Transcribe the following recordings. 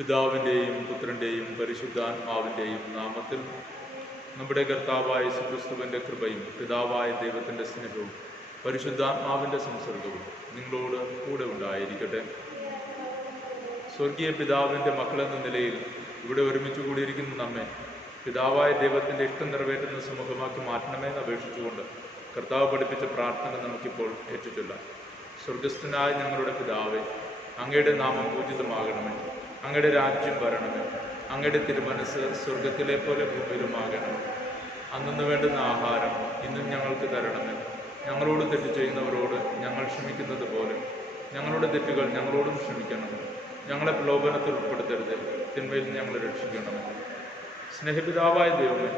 പിതാവിൻ്റെയും പുത്രൻ്റെയും പരിശുദ്ധാത്മാവിൻ്റെയും നാമത്തിൽ നമ്മുടെ കർത്താവായ യേശുക്രിസ്തുവിൻ്റെ കൃപയും പിതാവായ ദൈവത്തിൻ്റെ സ്നേഹവും പരിശുദ്ധാത്മാവിൻ്റെ സംസർഗവും നിങ്ങളോട് കൂടെ ഉണ്ടായിരിക്കട്ടെ. സ്വർഗീയ പിതാവിൻ്റെ മക്കളെന്ന നിലയിൽ ഇവിടെ ഒരുമിച്ച് കൂടിയിരിക്കുന്ന നമ്മെ പിതാവായ ദൈവത്തിൻ്റെ ഇഷ്ടം നിറവേറ്റുന്ന സമൂഹമാക്കി മാറ്റണമെന്ന് അപേക്ഷിച്ചുകൊണ്ട് കർത്താവ് പഠിപ്പിച്ച പ്രാർത്ഥന നമുക്കിപ്പോൾ ഏറ്റുചൊല്ലാം. സ്വർഗസ്ഥനായ ഞങ്ങളുടെ പിതാവേ, അങ്ങയുടെ നാമം പൂജിതമാകണമേ, അങ്ങയുടെ രാജ്യം വരണമേ, അങ്ങയുടെ തിരുമനസ് സ്വർഗത്തിലെ പോലെ ഭൂമിയിലുമാകണമേ. അന്നു വേണ്ടുന്ന ആഹാരം ഇന്നും ഞങ്ങൾക്ക് തരണമേ. ഞങ്ങളോട് തെറ്റ് ചെയ്യുന്നവരോട് ഞങ്ങൾ ക്ഷമിക്കുന്നത് പോലെ ഞങ്ങളുടെ തെറ്റുകൾ ഞങ്ങളോടും ക്ഷമിക്കണമേ. ഞങ്ങളെ പ്രലോഭനത്തിൽ ഉൾപ്പെടുത്തരുത്, തിന്മയിൽ ഞങ്ങളെ രക്ഷിക്കണമേ. സ്നേഹപിതാവായ ദൈവമേ,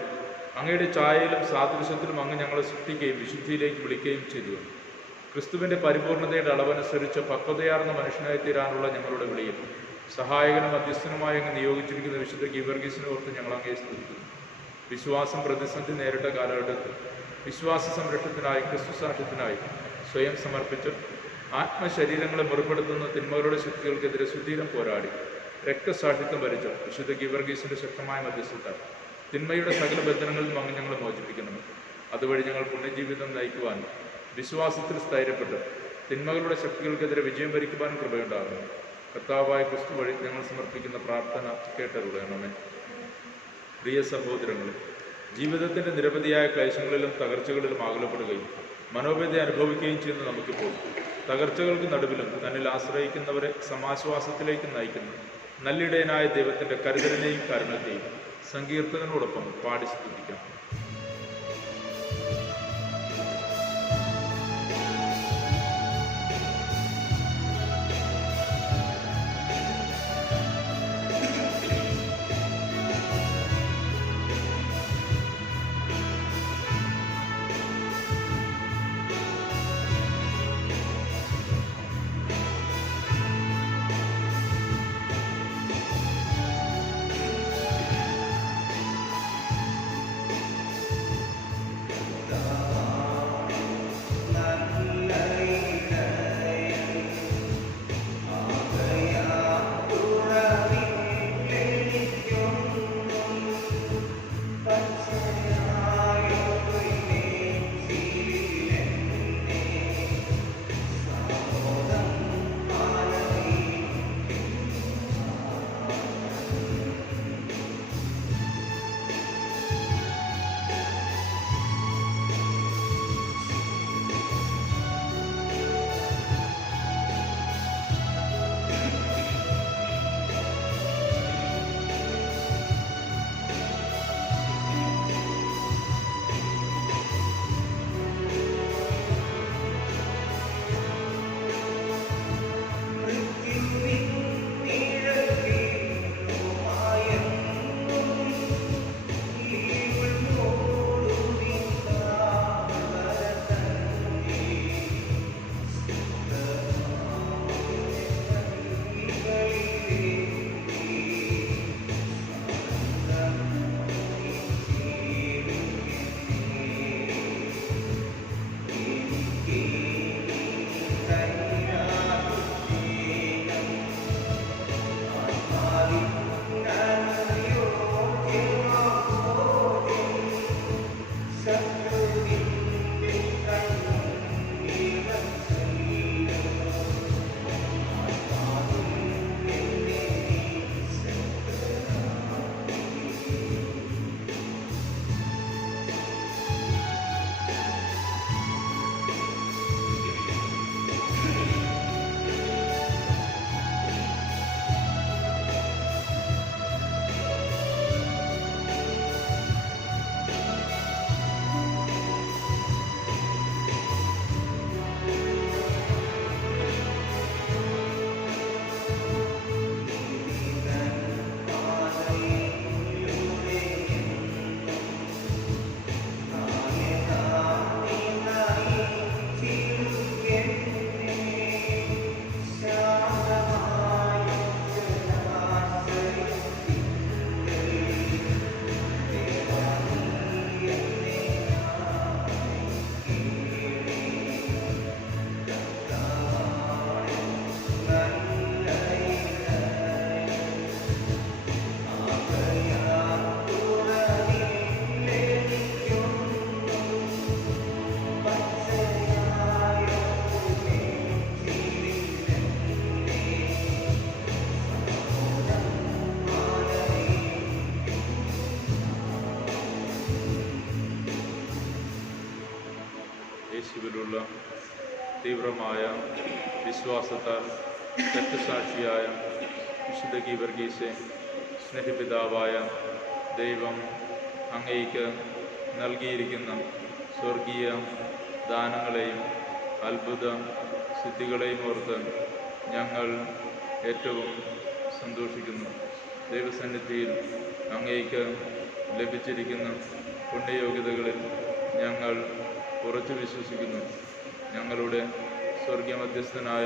അങ്ങയുടെ ഛായയിലും സാദൃശ്യത്തിലും അങ്ങ് ഞങ്ങളെ സൃഷ്ടിക്കുകയും വിശുദ്ധിയിലേക്ക് വിളിക്കുകയും ചെയ്തു. ക്രിസ്തുവിൻ്റെ പരിപൂർണതയുടെ അളവനുസരിച്ച് പക്വതയാർന്ന മനുഷ്യനായി തീരാനുള്ള ഞങ്ങളുടെ വിളിയിൽ സഹായകനും മധ്യസ്ഥനുമായി അങ്ങ് നിയോഗിച്ചിരിക്കുന്ന വിശുദ്ധ ഗീവർഗീസിനെ ഓർത്ത് ഞങ്ങൾ അങ്ങേ സ്തുതിക്കുന്നു. വിശ്വാസം പ്രതിസന്ധി നേരിട്ട കാലഘട്ടത്തിൽ വിശ്വാസ സംരക്ഷണത്തിനായി ക്രിസ്തു സാക്ഷ്യത്തിനായി സ്വയം സമർപ്പിച്ച് ആത്മശരീരങ്ങളെ മുറിപ്പെടുത്തുന്ന തിന്മകളുടെ ശക്തികൾക്കെതിരെ സുധീരം പോരാടി രക്തസാക്ഷിത്വം വരിച്ച വിശുദ്ധ ഗീവർഗീസിൻ്റെ ശക്തമായ മധ്യസ്ഥത്താൽ തിന്മയുടെ സകല ബന്ധനങ്ങളിൽ അങ്ങ് ഞങ്ങളെ മോചിപ്പിക്കണം. അതുവഴി ഞങ്ങൾ പുണ്യജീവിതം നയിക്കുവാനും വിശ്വാസത്തിൽ സ്ഥൈര്യപ്പെട്ട് തിന്മകളുടെ ശക്തികൾക്കെതിരെ വിജയം വരിക്കുവാനും കൃപയുണ്ടാകുന്നു. കർത്താവായ ക്രിസ്തു വഴി ഞങ്ങൾ സമർപ്പിക്കുന്ന പ്രാർത്ഥന കേട്ടരുളണമേ. പ്രിയ സഹോദരങ്ങളെ, ജീവിതത്തിൻ്റെ നിരവധിയായ ക്ലേശങ്ങളിലും തകർച്ചകളിലും ആകുലപ്പെടുകയും മനോവേദന അനുഭവിക്കുകയും ചെയ്യുന്ന നമുക്കിപ്പോൾ തകർച്ചകൾക്ക് നടുവിലും തന്നിൽ ആശ്രയിക്കുന്നവരെ സമാശ്വാസത്തിലേക്ക് നയിക്കുന്ന നല്ലിടയനായ ദൈവത്തിൻ്റെ കരുതലിനെയും കരുണത്തെയും സങ്കീർത്തകനോടൊപ്പം പാടി സ്തുതിക്കാം. തീവ്രമായ വിശ്വാസത്താൽ രക്തസാക്ഷിയായ വിശുദ്ധ ഗീവർഗീസെ, സ്നേഹപിതാവായ ദൈവം അങ്ങേക്ക് നൽകിയിരിക്കുന്ന സ്വർഗീയ ദാനങ്ങളെയും അത്ഭുത സിദ്ധികളെയും ഓർത്ത് ഞങ്ങൾ ഏറ്റവും സന്തോഷിക്കുന്നു. ദൈവസന്നിധിയിൽ അങ്ങേക്ക് ലഭിച്ചിരിക്കുന്ന പുണ്യയോഗ്യതകളിൽ ഞങ്ങൾ ഉറച്ചു വിശ്വസിക്കുന്നു. ഞങ്ങളുടെ സ്വർഗീയമധ്യസ്ഥനായ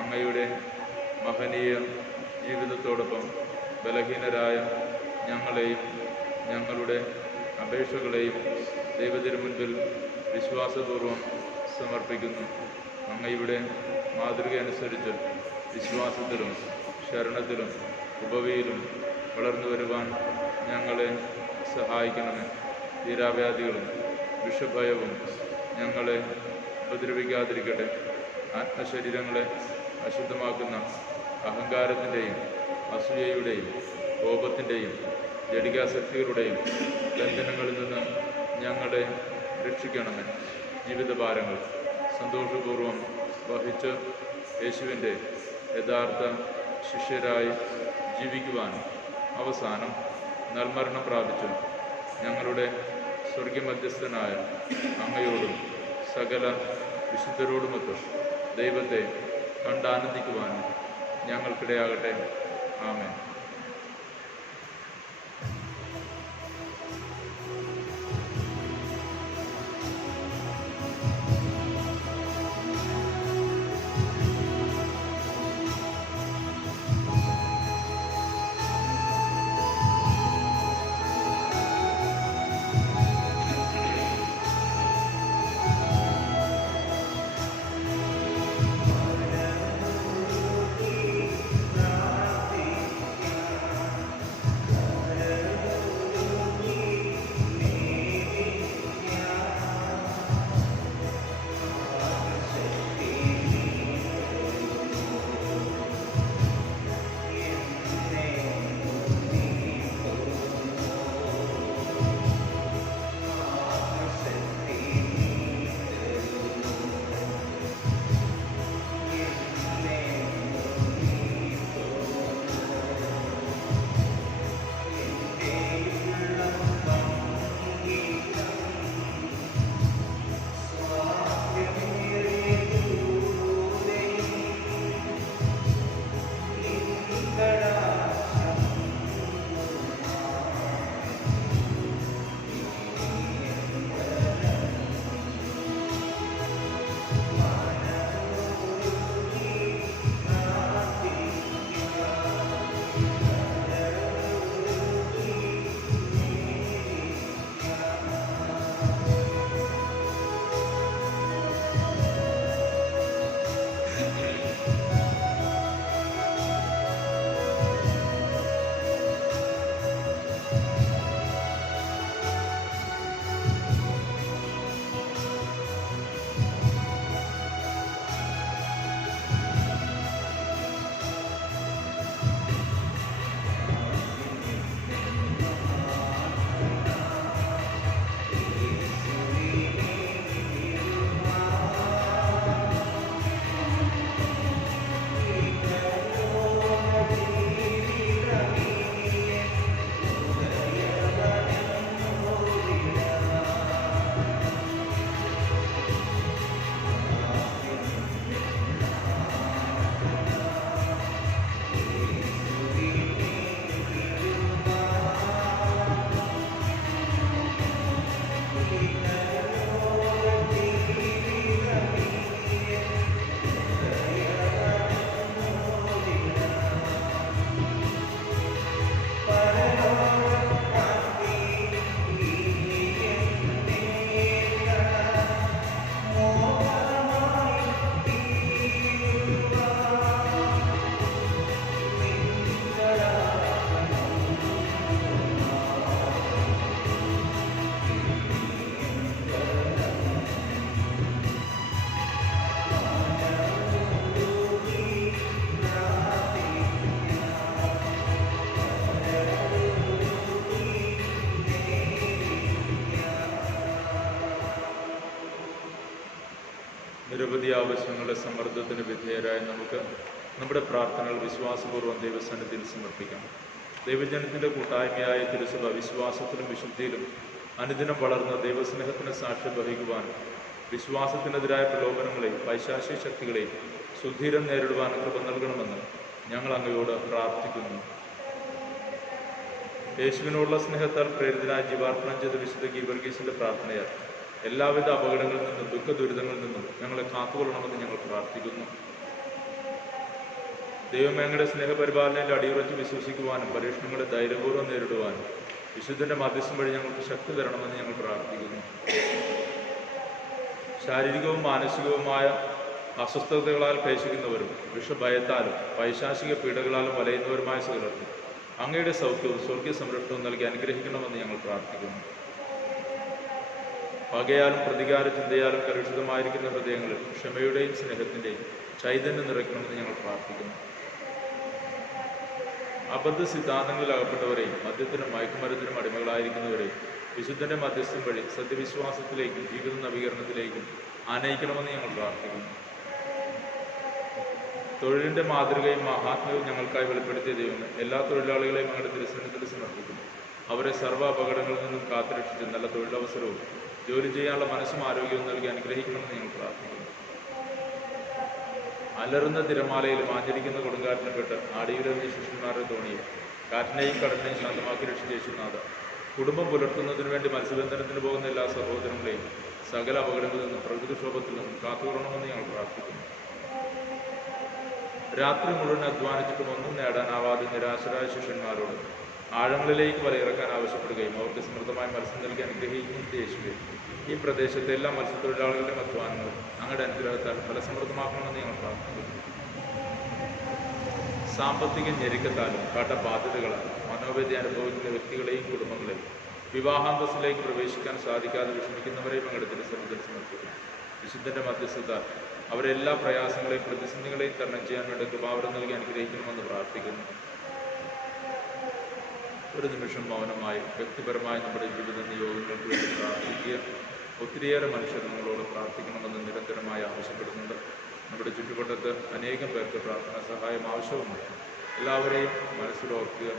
അങ്ങയുടെ മഹനീയ ജീവിതത്തോടൊപ്പം ബലഹീനരായ ഞങ്ങളെയും ഞങ്ങളുടെ അപേക്ഷകളെയും ദൈവത്തിനു മുൻപിൽ വിശ്വാസപൂർവം സമർപ്പിക്കുന്നു. അങ്ങയുടെ മാതൃക അനുസരിച്ച് വിശ്വാസത്തിലും ശരണത്തിലും ഉപവിയിലും വളർന്നു വരുവാൻ ഞങ്ങളെ സഹായിക്കണമേ. തീരാവ്യാധികളും വിഷഭയവും ഞങ്ങളെ ഉപദ്രവിക്കാതിരിക്കട്ടെ. ആത്മശരീരങ്ങളെ അശുദ്ധമാക്കുന്ന അഹങ്കാരത്തിൻ്റെയും അസൂയയുടെയും കോപത്തിൻ്റെയും ജഡികാശക്തികളുടെയും ബന്ധനങ്ങളിൽ നിന്ന് ഞങ്ങളെ രക്ഷിക്കണമേ. ജീവിതഭാരങ്ങൾ സന്തോഷപൂർവം വഹിച്ച് യേശുവിൻ്റെ യഥാർത്ഥ ശിഷ്യരായി ജീവിക്കുവാൻ അവസാനം നൽമരണം പ്രാപിച്ചു ഞങ്ങളുടെ സ്വർഗമധ്യസ്ഥനായ അങ്ങയോടും സകല വിശുദ്ധരോടുമൊത്ത് ദൈവത്തെ കണ്ടാനന്ദിക്കുവാനും ഞങ്ങൾക്കിടയാകട്ടെ. ആമേൻ. വലിയ ആവശ്യങ്ങളുടെ സമ്മർദ്ദത്തിന് വിധേയരായ നമുക്ക് നമ്മുടെ പ്രാർത്ഥനകൾ വിശ്വാസപൂർവ്വം ദൈവസന്നിധിയിൽ സമർപ്പിക്കാം. ദൈവജനത്തിൻ്റെ കൂട്ടായ്മയായ തിരുസഭ വിശ്വാസത്തിലും വിശുദ്ധിയിലും അനുദിനം വളർന്ന ദൈവസ്നേഹത്തിന് സാക്ഷ്യം വഹിക്കുവാനും വിശ്വാസത്തിനെതിരായ പ്രലോഭനങ്ങളെയും പൈശാചിക ശക്തികളെയും സുധീരം നേരിടുവാൻ കൃപ നൽകണമെന്ന് ഞങ്ങൾ അങ്ങയോട് പ്രാർത്ഥിക്കുന്നു. യേശുവിനോടുള്ള സ്നേഹത്താൽ പ്രേരിതനായ ജീവാർപ്പണം ചെയ്ത വിശുദ്ധ ഗീവർഗീസിൻ്റെ പ്രാർത്ഥനയാൽ എല്ലാവിധ അപകടങ്ങളിൽ നിന്നും ദുഃഖ ദുരിതങ്ങളിൽ നിന്നും ഞങ്ങളെ കാത്തുകൊള്ളണമെന്ന് ഞങ്ങൾ പ്രാർത്ഥിക്കുന്നു. ദൈവമേ, അങ്ങയുടെ സ്നേഹപരിപാലനയിൽ അടിയുറച്ച് വിശ്വസിക്കുവാനും പരീക്ഷണങ്ങളെ ധൈര്യപൂർവ്വം നേരിടുവാനും വിശുദ്ധൻ്റെ മധ്യസ്ഥം വഴി ഞങ്ങൾക്ക് ശക്തി തരണമെന്ന് ഞങ്ങൾ പ്രാർത്ഥിക്കുന്നു. ശാരീരികവും മാനസികവുമായ അസ്വസ്ഥതകളാൽ ക്ലേശിക്കുന്നവരും വിഷഭയത്താലും പൈശാചിക പീഡകളാലും വലയുന്നവരുമായ സകലർക്കും അങ്ങയുടെ സൗഖ്യവും സ്വർഗീയ സംരക്ഷണവും നൽകി അനുഗ്രഹിക്കണമെന്ന് ഞങ്ങൾ പ്രാർത്ഥിക്കുന്നു. പകയാലും പ്രതികാര ചിന്തയാലും കലുഷിതമായിരിക്കുന്ന ഹൃദയങ്ങളിൽ ക്ഷമയുടെയും സ്നേഹത്തിൻ്റെയും ചൈതന്യം നിറയ്ക്കണമെന്ന് ഞങ്ങൾ പ്രാർത്ഥിക്കുന്നു. അബദ്ധ സിദ്ധാന്തങ്ങളിൽ അകപ്പെട്ടവരെയും മദ്യത്തിനും മയക്കുമരുന്നിനും അടിമകളായിരിക്കുന്നവരെയും വിശുദ്ധൻ്റെ മധ്യസ്ഥം വഴി സത്യവിശ്വാസത്തിലേക്കും ജീവിത നവീകരണത്തിലേക്കും ആനയിക്കണമെന്ന് ഞങ്ങൾ പ്രാർത്ഥിക്കുന്നു. തൊഴിലിൻ്റെ മാതൃകയും മഹാത്മ്യവും ഞങ്ങൾക്കായി വെളിപ്പെടുത്തിയ ദൈവമേ, എല്ലാ തൊഴിലാളികളെയും അങ്ങയുടെ തിരുസന്നിധിയിൽ സമർപ്പിക്കുന്നു. അവരെ സർവ്വ അപകടങ്ങളിൽ നിന്നും കാത്തുരക്ഷിച്ച് നല്ല തൊഴിലവസരവും ജോലി ചെയ്യാനുള്ള മനസ്സും ആരോഗ്യവും നൽകി അനുഗ്രഹിക്കണമെന്ന് ഞങ്ങൾ പ്രാർത്ഥിക്കുന്നു. അലറുന്ന തിരമാലയിലും ആഞ്ഞിരിക്കുന്ന കൊടുങ്കാറ്റിനെ പെട്ട് ആടിയിലെറിഞ്ഞ ശിഷ്യന്മാരുടെ തോണിയെ കാറ്റിനെയും കടലിനെയും ശാന്തമാക്കി രക്ഷിച്ച യേശുനാഥ, കുടുംബം പുലർത്തുന്നതിന് വേണ്ടി മത്സ്യബന്ധനത്തിന് പോകുന്ന എല്ലാ സഹോദരങ്ങളെയും സകല അപകടങ്ങളിൽ നിന്നും പ്രകൃതിക്ഷോഭത്തിൽ നിന്നും കാത്തുകൊള്ളണമെന്ന് ഞങ്ങൾ പ്രാർത്ഥിക്കുന്നു. രാത്രി മുഴുവൻ അധ്വാനിച്ചിട്ടും ഒന്നും നേടാനാവാതെ നിരാശരായ ശിഷ്യന്മാരോട് ആഴങ്ങളിലേക്ക് വലയിറക്കാൻ ആവശ്യപ്പെടുകയും അവർക്ക് സമൃദ്ധമായ മത്സ്യം നൽകി അനുഗ്രഹിക്കുന്ന യേശുവേ, ഈ പ്രദേശത്തെ എല്ലാ മത്സ്യത്തൊഴിലാളികളുടെയും അധ്വാനങ്ങളും അങ്ങയുടെ അനുഗ്രഹത്താൽ ഫലസമൃദ്ധമാക്കണമെന്ന് ഞങ്ങൾ പ്രാർത്ഥിക്കുന്നു. സാമ്പത്തിക ഞെരുക്കത്താലും കടബാധ്യതകളാലും മനോവേദന അനുഭവിക്കുന്ന വ്യക്തികളെയും കുടുംബങ്ങളെയും വിവാഹാന്തസ്സിലേക്ക് പ്രവേശിക്കാൻ സാധിക്കാതെ വിഷമിക്കുന്നവരെയും അങ്ങയുടെ തിരുസന്നിധിയിൽ സമർപ്പിക്കുന്നു. വിശുദ്ധൻ്റെ മധ്യസ്ഥത്താൽ അവരെല്ലാ പ്രയാസങ്ങളെയും പ്രതിസന്ധികളെയും തരണം ചെയ്യാൻ വേണ്ടി കൃപാവരം നൽകി അനുഗ്രഹിക്കണമെന്ന് പ്രാർത്ഥിക്കുന്നു. ഒരു നിമിഷം മൗനമായി വ്യക്തിപരമായി നമ്മുടെ ജീവിത നിയോഗങ്ങൾക്ക് വേണ്ടി പ്രാർത്ഥിക്കുക. ഒത്തിരിയേറെ മനുഷ്യർ നിങ്ങളോട് പ്രാർത്ഥിക്കണമെന്ന് നിരന്തരമായി ആവശ്യപ്പെടുന്നുണ്ട്. നമ്മുടെ ചുറ്റുവട്ടത്ത് അനേകം പേർക്ക് പ്രാർത്ഥനാ സഹായം ആവശ്യവുമുണ്ട്. എല്ലാവരെയും മനസ്സിലോർക്കുക.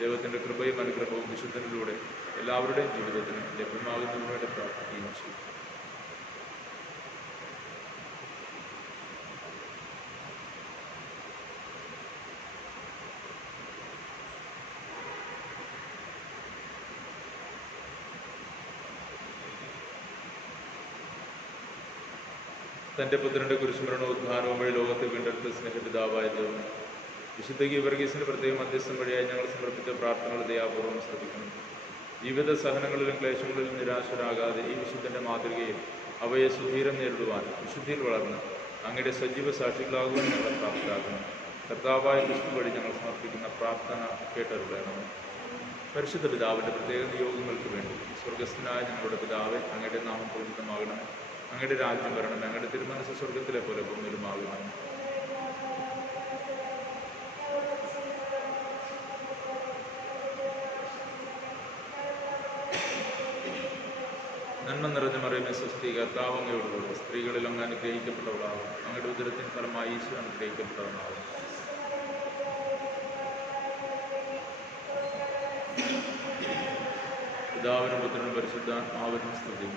ദൈവത്തിൻ്റെ കൃപയും അനുഗ്രഹവും വിശുദ്ധനിലൂടെ എല്ലാവരുടെയും ജീവിതത്തിന് ലഭ്യമാകുന്നതിന് വേണ്ടി പ്രാർത്ഥിക്കുകയും ചെയ്യും. തൻ്റെ പുത്രൻ്റെ കുരിശുമരണവും ഉദ്ധാനവും വഴി ലോകത്തെ വീണ്ടെടുത്ത സ്നേഹപിതാവായ ദൈവം, വിശുദ്ധ ഗീവർഗീസിൻ്റെ പ്രത്യേക മധ്യസ്ഥം വഴിയായി ഞങ്ങൾ സമർപ്പിച്ച പ്രാർത്ഥനകൾ ദയാപൂർവ്വം ശ്രദ്ധിക്കണം. ജീവിത സഹനങ്ങളിലും ക്ലേശങ്ങളിലും നിരാശരാകാതെ ഈ വിശുദ്ധൻ്റെ മാതൃകയിൽ അവയെ സുധീരം നേരിടുവാൻ വിശുദ്ധിയിൽ വളർന്ന് അങ്ങയുടെ സജീവ സാക്ഷികളാകുവാൻ ഞങ്ങളെ പ്രാപ്തരാക്കണം. കർത്താവായ ക്രിസ്തു വഴി ഞങ്ങൾ സമർപ്പിക്കുന്ന പ്രാർത്ഥന കേട്ടരുളണം. പരിശുദ്ധ പിതാവിൻ്റെ പ്രത്യേക നിയോഗങ്ങൾക്ക് വേണ്ടി സ്വർഗസ്ഥനായ ഞങ്ങളുടെ പിതാവേ, അങ്ങയുടെ നാമം പൂജിതമാകണമേ. അങ്ങയുടെ രാജ്യം വരണം. അങ്ങയുടെ തിരുമനസ്സ് സ്വർഗത്തിലെ പോലെ ഭൂമിയിലുമാകണം. നന്മ നിറഞ്ഞ മറിയമേ സ്വസ്തി, കർത്താവ് അങ്ങയോടുകൂടെ സ്ത്രീകളിൽ അങ്ങ് അനുഗ്രഹിക്കപ്പെട്ടവളാകും. അങ്ങയുടെ ഉദരത്തിൻ ഫലമായി ഈശോ അനുഗ്രഹിക്കപ്പെട്ടവനാകും. പിതാവിനും പുത്രനും പരിശുദ്ധാത്മാവിനും സ്തുതി.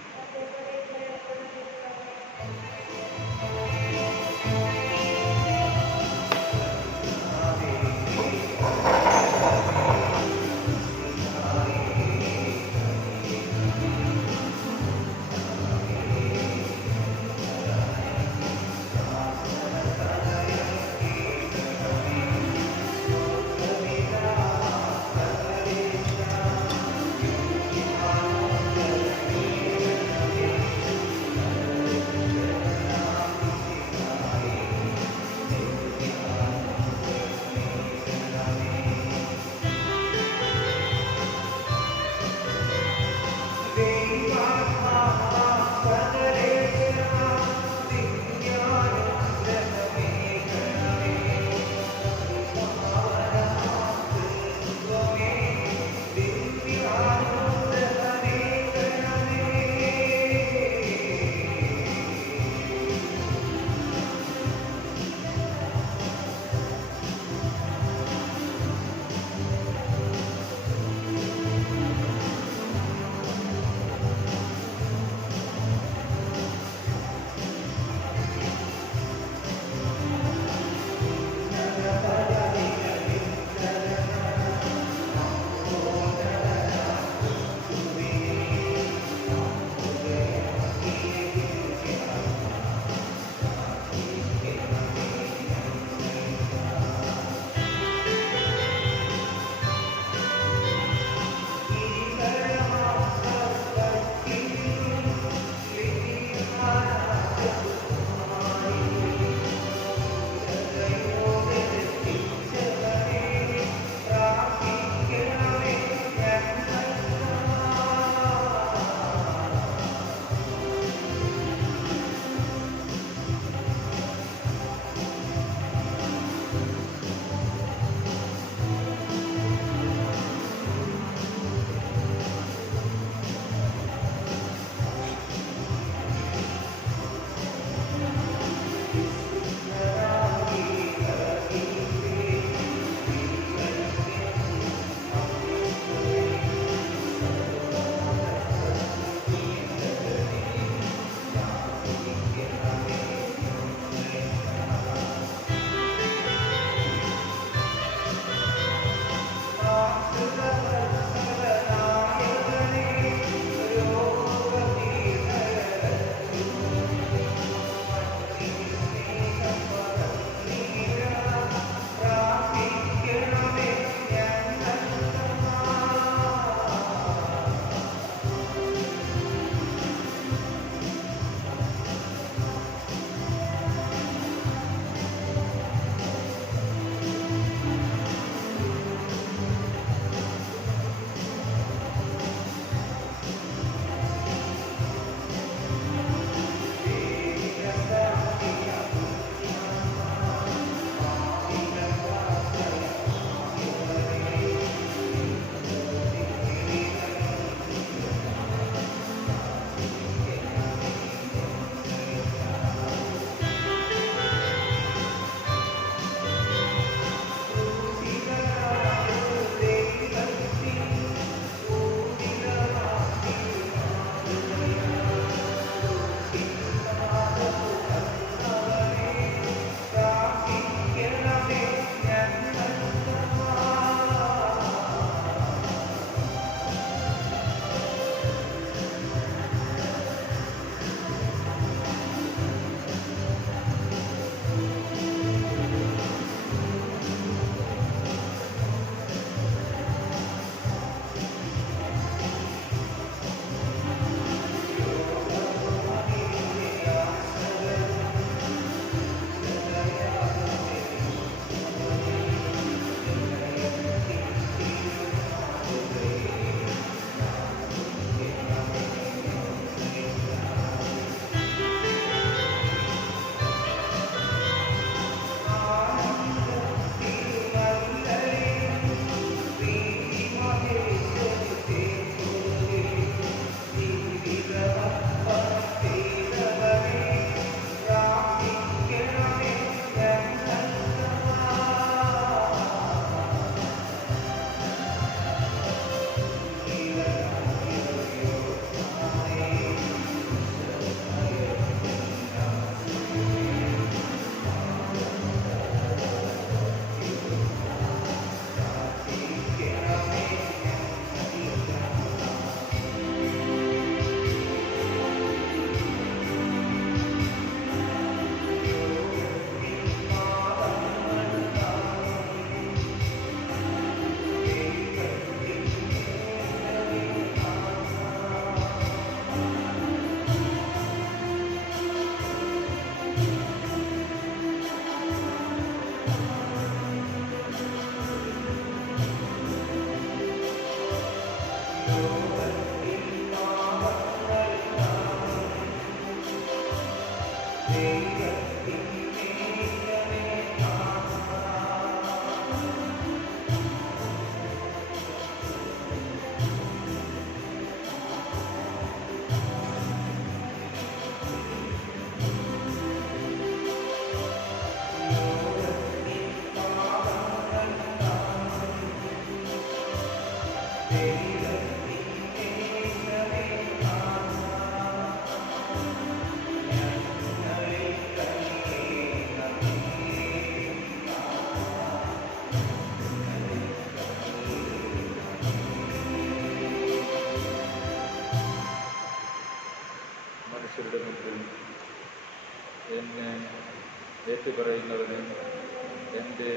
എൻ്റെ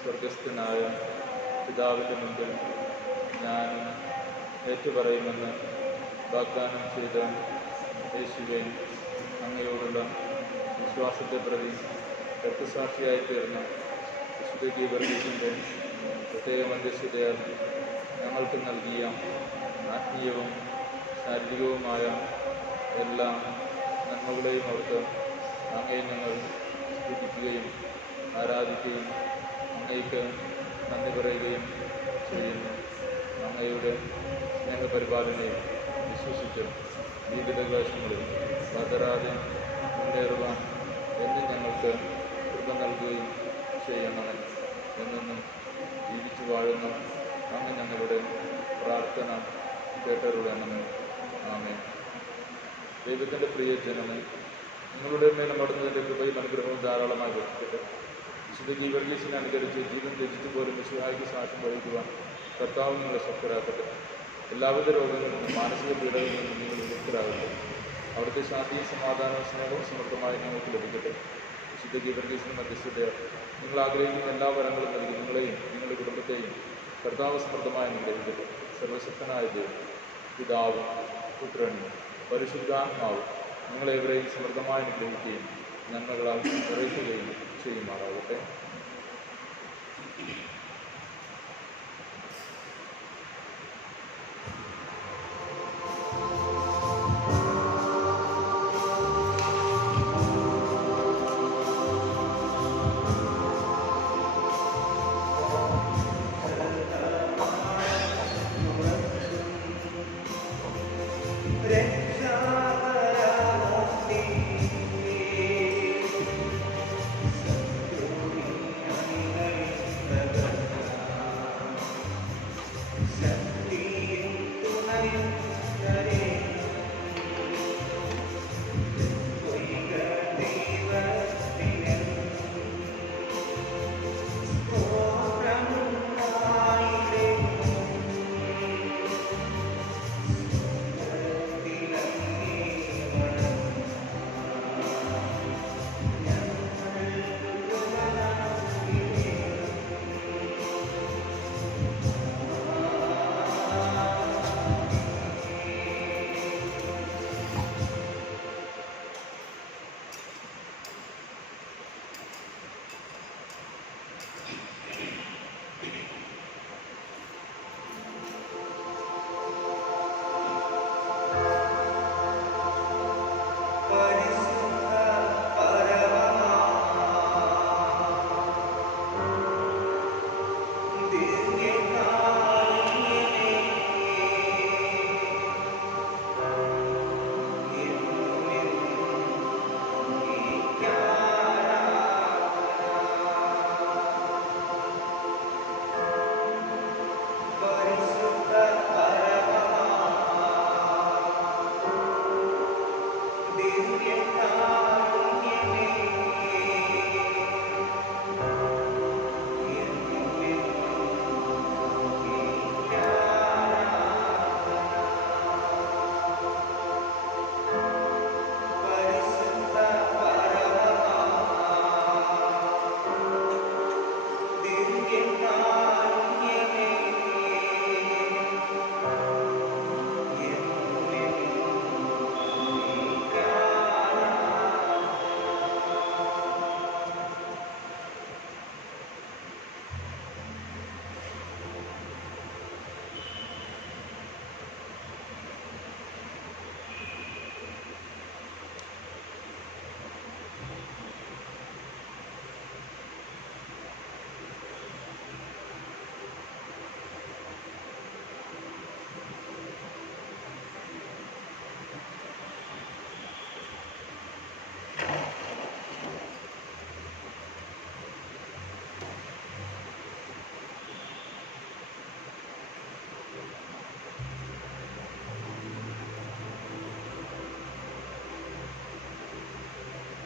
സ്വർഗസ്ഥനായ പിതാവിൻ്റെ മുമ്പിൽ ഞാൻ ഏറ്റുപറയുമെന്ന് വാഗ്ദാനം ചെയ്ത യേശുവേ, അങ്ങയോടുള്ള വിശ്വാസത്തെ പ്രതി രക്തസാക്ഷിയായി തീർന്ന വിശുദ്ധ ഗീവർഗീസിൻ്റെ പ്രത്യേക മധ്യസ്ഥതയാൽ ഞങ്ങൾക്ക് നൽകിയ ആത്മീയവും ശാരീരികവുമായ എല്ലാ നന്മകളെയും ഓർത്ത് അങ്ങയെ ഞങ്ങൾ സ്തുതിക്കുകയും ആരാധിക്കുകയും അങ്ങയ്ക്ക് നന്ദി പറയുകയും ചെയ്യുന്നു. അങ്ങയുടെ സ്നേഹപരിപാലനയിൽ വിശ്വസിച്ച് ജീവിതക്ലേശങ്ങളിൽ പതരാതെ മുന്നേറുവാൻ എന്നും ഞങ്ങൾക്ക് കൃപ നൽകുകയും ചെയ്യണമേ. എന്നും ജീവിച്ചു വാഴുന്ന അങ്ങ് ഞങ്ങളുടെ പ്രാർത്ഥന കേട്ടരുളണമേ. ആമേൻ. ദൈവത്തിൻ്റെ പ്രിയ ജനമേ, നിങ്ങളുടെ മേൽ നടന്നതിൻ്റെ കൃപയും അനുഗ്രഹവും ധാരാളമായി വർദ്ധിക്കട്ടെ. വിശുദ്ധ ഗീവർഗീസിനെ അനുകരിച്ച് ജീവൻ ത്യജിച്ചു പോലും മിശിഹായ്ക്ക് സാക്ഷ്യം വഹിക്കുവാൻ കർത്താവ് നിങ്ങളെ ശക്തരാക്കട്ടെ. എല്ലാവിധ രോഗങ്ങളിൽ നിന്നും മാനസിക പീഡകളിൽ നിന്നും നിങ്ങൾ വിമുക്തരാകട്ടെ. അവിടുത്തെ ശാന്തിയും സമാധാനവും സ്നേഹവും സമൃദ്ധമായി ഞങ്ങൾക്ക് ലഭിക്കട്ടെ. വിശുദ്ധ ഗീവർഗീസിന് മധ്യസ്ഥതയാൽ നിങ്ങൾ ആഗ്രഹിക്കുന്ന എല്ലാ വരങ്ങളും നൽകി നിങ്ങളെയും നിങ്ങളുടെ കുടുംബത്തെയും കർത്താവ് സമൃദ്ധമായി അനുഗ്രഹിക്കട്ടെ. സർവശക്തനായ ദൈവം, പിതാവും പുത്രനും പരിശുദ്ധാത്മാവും നിങ്ങളെവരെയും സമൃദ്ധമായി അനുഗ്രഹിക്കുകയും നന്മകളാൽ നിറയ്ക്കുകയും ചെയ്യുമാറാകട്ടെ.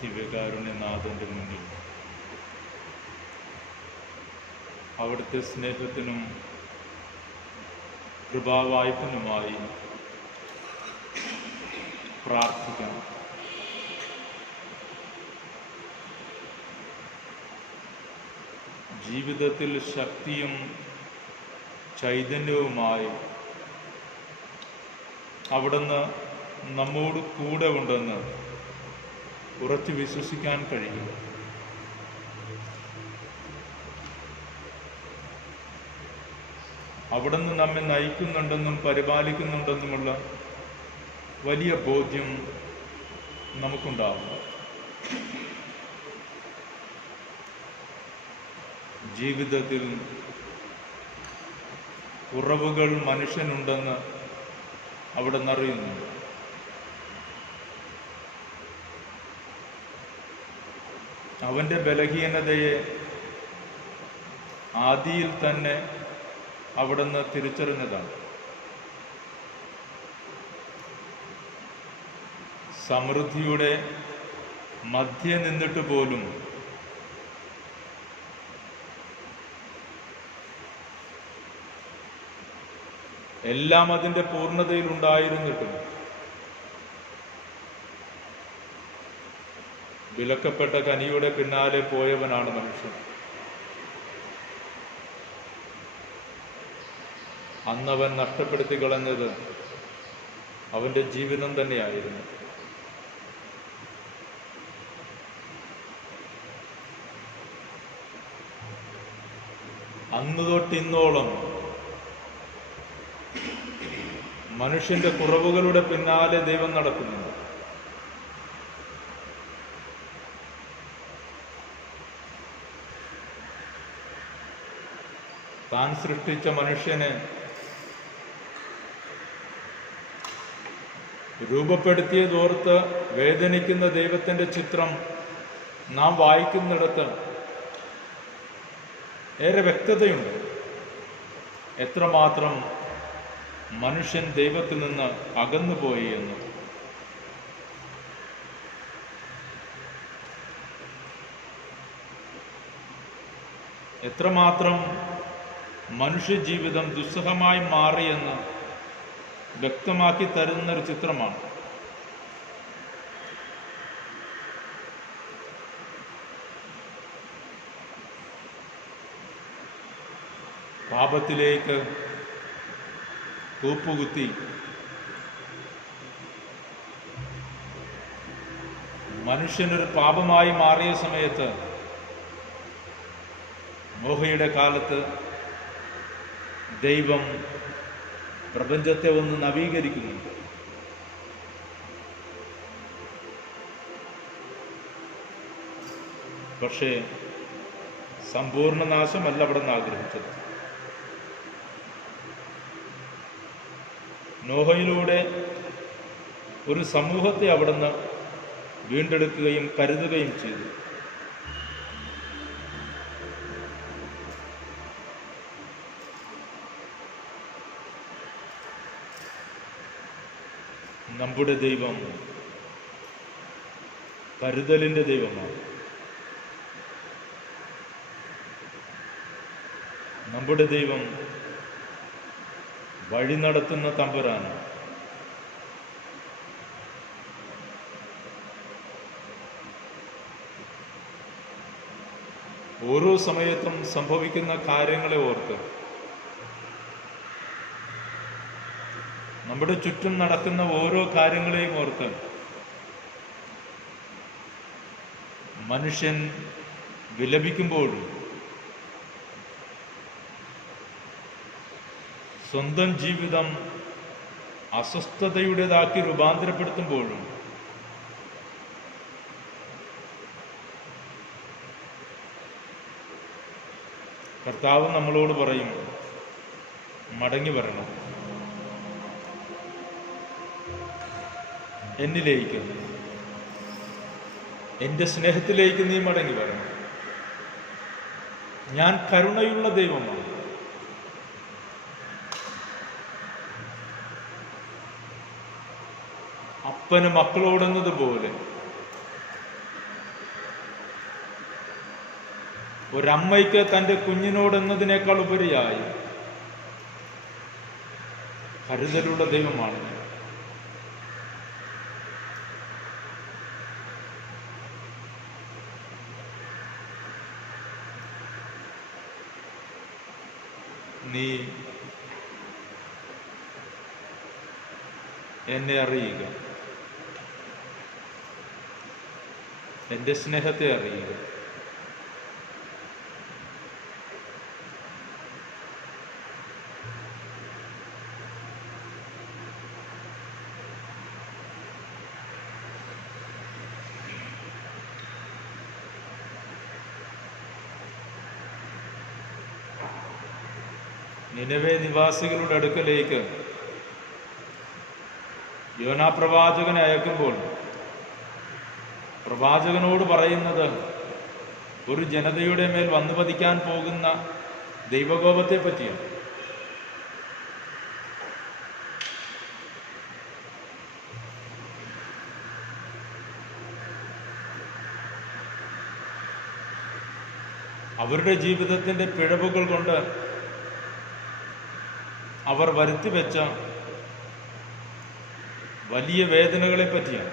ദിവ്യകാരുണ്യനാഥൻ്റെ മുന്നിൽ അവിടുത്തെ സ്നേഹത്തിനും കൃപാവായ്പനുമായി പ്രാർത്ഥിക്കണം. ജീവിതത്തിൽ ശക്തിയും ചൈതന്യവുമായി അവിടുന്ന് നമ്മോട് കൂടെ ഉണ്ടെന്ന് ഉറച്ചു വിശ്വസിക്കാൻ കഴിയും. അവിടുന്ന് നമ്മെ നയിക്കുന്നുണ്ടെന്നും പരിപാലിക്കുന്നുണ്ടെന്നുമുള്ള വലിയ ബോധ്യം നമുക്കുണ്ടാവും. ജീവിതത്തിൽ കുറവുകൾ മനുഷ്യനുണ്ടെന്ന് അവിടുന്ന് അറിയുന്നുണ്ട്. അവൻ്റെ ബലഹീനതയെ ആദിയിൽ തന്നെ അവിടുന്ന് തിരിച്ചറിഞ്ഞതാണ്. സമൃദ്ധിയുടെ മധ്യേ നിന്നിട്ട് പോലും എല്ലാം അതിൻ്റെ പൂർണ്ണതയിൽ ഉണ്ടായിരുന്നിട്ടും വിലക്കപ്പെട്ട കനിയുടെ പിന്നാലെ പോയവനാണ് മനുഷ്യൻ. അന്നവൻ നഷ്ടപ്പെടുത്തി കളഞ്ഞത് അവൻ്റെ ജീവിതം തന്നെയായിരുന്നു. അന്ന് തൊട്ടിന്നോളം മനുഷ്യന്റെ കുറവുകളുടെ പിന്നാലെ ദൈവം നടക്കുന്നുണ്ട്. താൻ സൃഷ്ടിച്ച മനുഷ്യനെ രൂപപ്പെടുത്തിയതോർത്ത് വേദനിക്കുന്ന ദൈവത്തിൻ്റെ ചിത്രം നാം വായിക്കുന്നിടത്ത് ഏറെ വ്യക്തതയുണ്ട്. എത്രമാത്രം മനുഷ്യൻ ദൈവത്തിൽ നിന്ന് അകന്നുപോയി എന്ന്. എത്രമാത്രം മനുഷ്യജീവിതം ദുസ്സഹമായി മാറിയെന്ന് വ്യക്തമാക്കി തരുന്നൊരു ചിത്രമാണ്. പാപത്തിലേക്ക് കൂപ്പുകുത്തി മനുഷ്യനൊരു പാപമായി മാറിയ സമയത്ത് നോഹയുടെ കാലത്ത് ദൈവം പ്രപഞ്ചത്തെ ഒന്ന് നവീകരിക്കുന്നുണ്ട്. പക്ഷേ സമ്പൂർണ്ണ നാശമല്ല അവിടെ നിന്ന് ആഗ്രഹിച്ചത്. നോഹയിലൂടെ ഒരു സമൂഹത്തെ അവിടുന്ന് വീണ്ടെടുക്കുകയും കരുതുകയും ചെയ്തു. നമ്മുടെ ദൈവം കരുതലിൻ്റെ ദൈവമാണ്. നമ്മുടെ ദൈവം വഴി നടത്തുന്ന തമ്പുരാനാണ്. ഓരോ സമയത്തും സംഭവിക്കുന്ന കാര്യങ്ങളെ ഓർത്ത്, നമ്മുടെ ചുറ്റും നടക്കുന്ന ഓരോ കാര്യങ്ങളെയും ഓർത്ത് മനുഷ്യൻ വിലപിക്കുമ്പോഴും സ്വന്തം ജീവിതം അസ്വസ്ഥതയുടേതാക്കി രൂപാന്തരപ്പെടുത്തുമ്പോഴും കർത്താവ് നമ്മളോട് പറയും, മടങ്ങി വരണം, എന്നിലേക്ക്, എൻ്റെ സ്നേഹത്തിലേക്ക് നീ മടങ്ങി വരണം. ഞാൻ കരുണയുള്ള ദൈവമാണ്. അപ്പന് മക്കളോടെന്നതുപോലെ ഒരമ്മയ്ക്ക് തൻ്റെ കുഞ്ഞിനോടെന്നതിനേക്കാൾ ഉപരിയായി കരുതലുള്ള ദൈവമാണ്. നീ എന്നെ അറിയുക, എൻ്റെ സ്നേഹത്തെ അറിയുക. നിനവെ നിവാസികളുടെ അടുക്കലേക്ക് യോനാ പ്രവാചകനെ അയക്കുമ്പോൾ പ്രവാചകനോട് പറയുന്നത് ഒരു ജനതയുടെ മേൽ വന്നു പതിക്കാൻ പോകുന്ന ദൈവകോപത്തെ പറ്റിയാണ്. അവരുടെ ജീവിതത്തിൻ്റെ പിഴവുകൾ കൊണ്ട് അവർ വരുത്തിവെച്ച വലിയ വേദനകളെ പറ്റിയാണ്.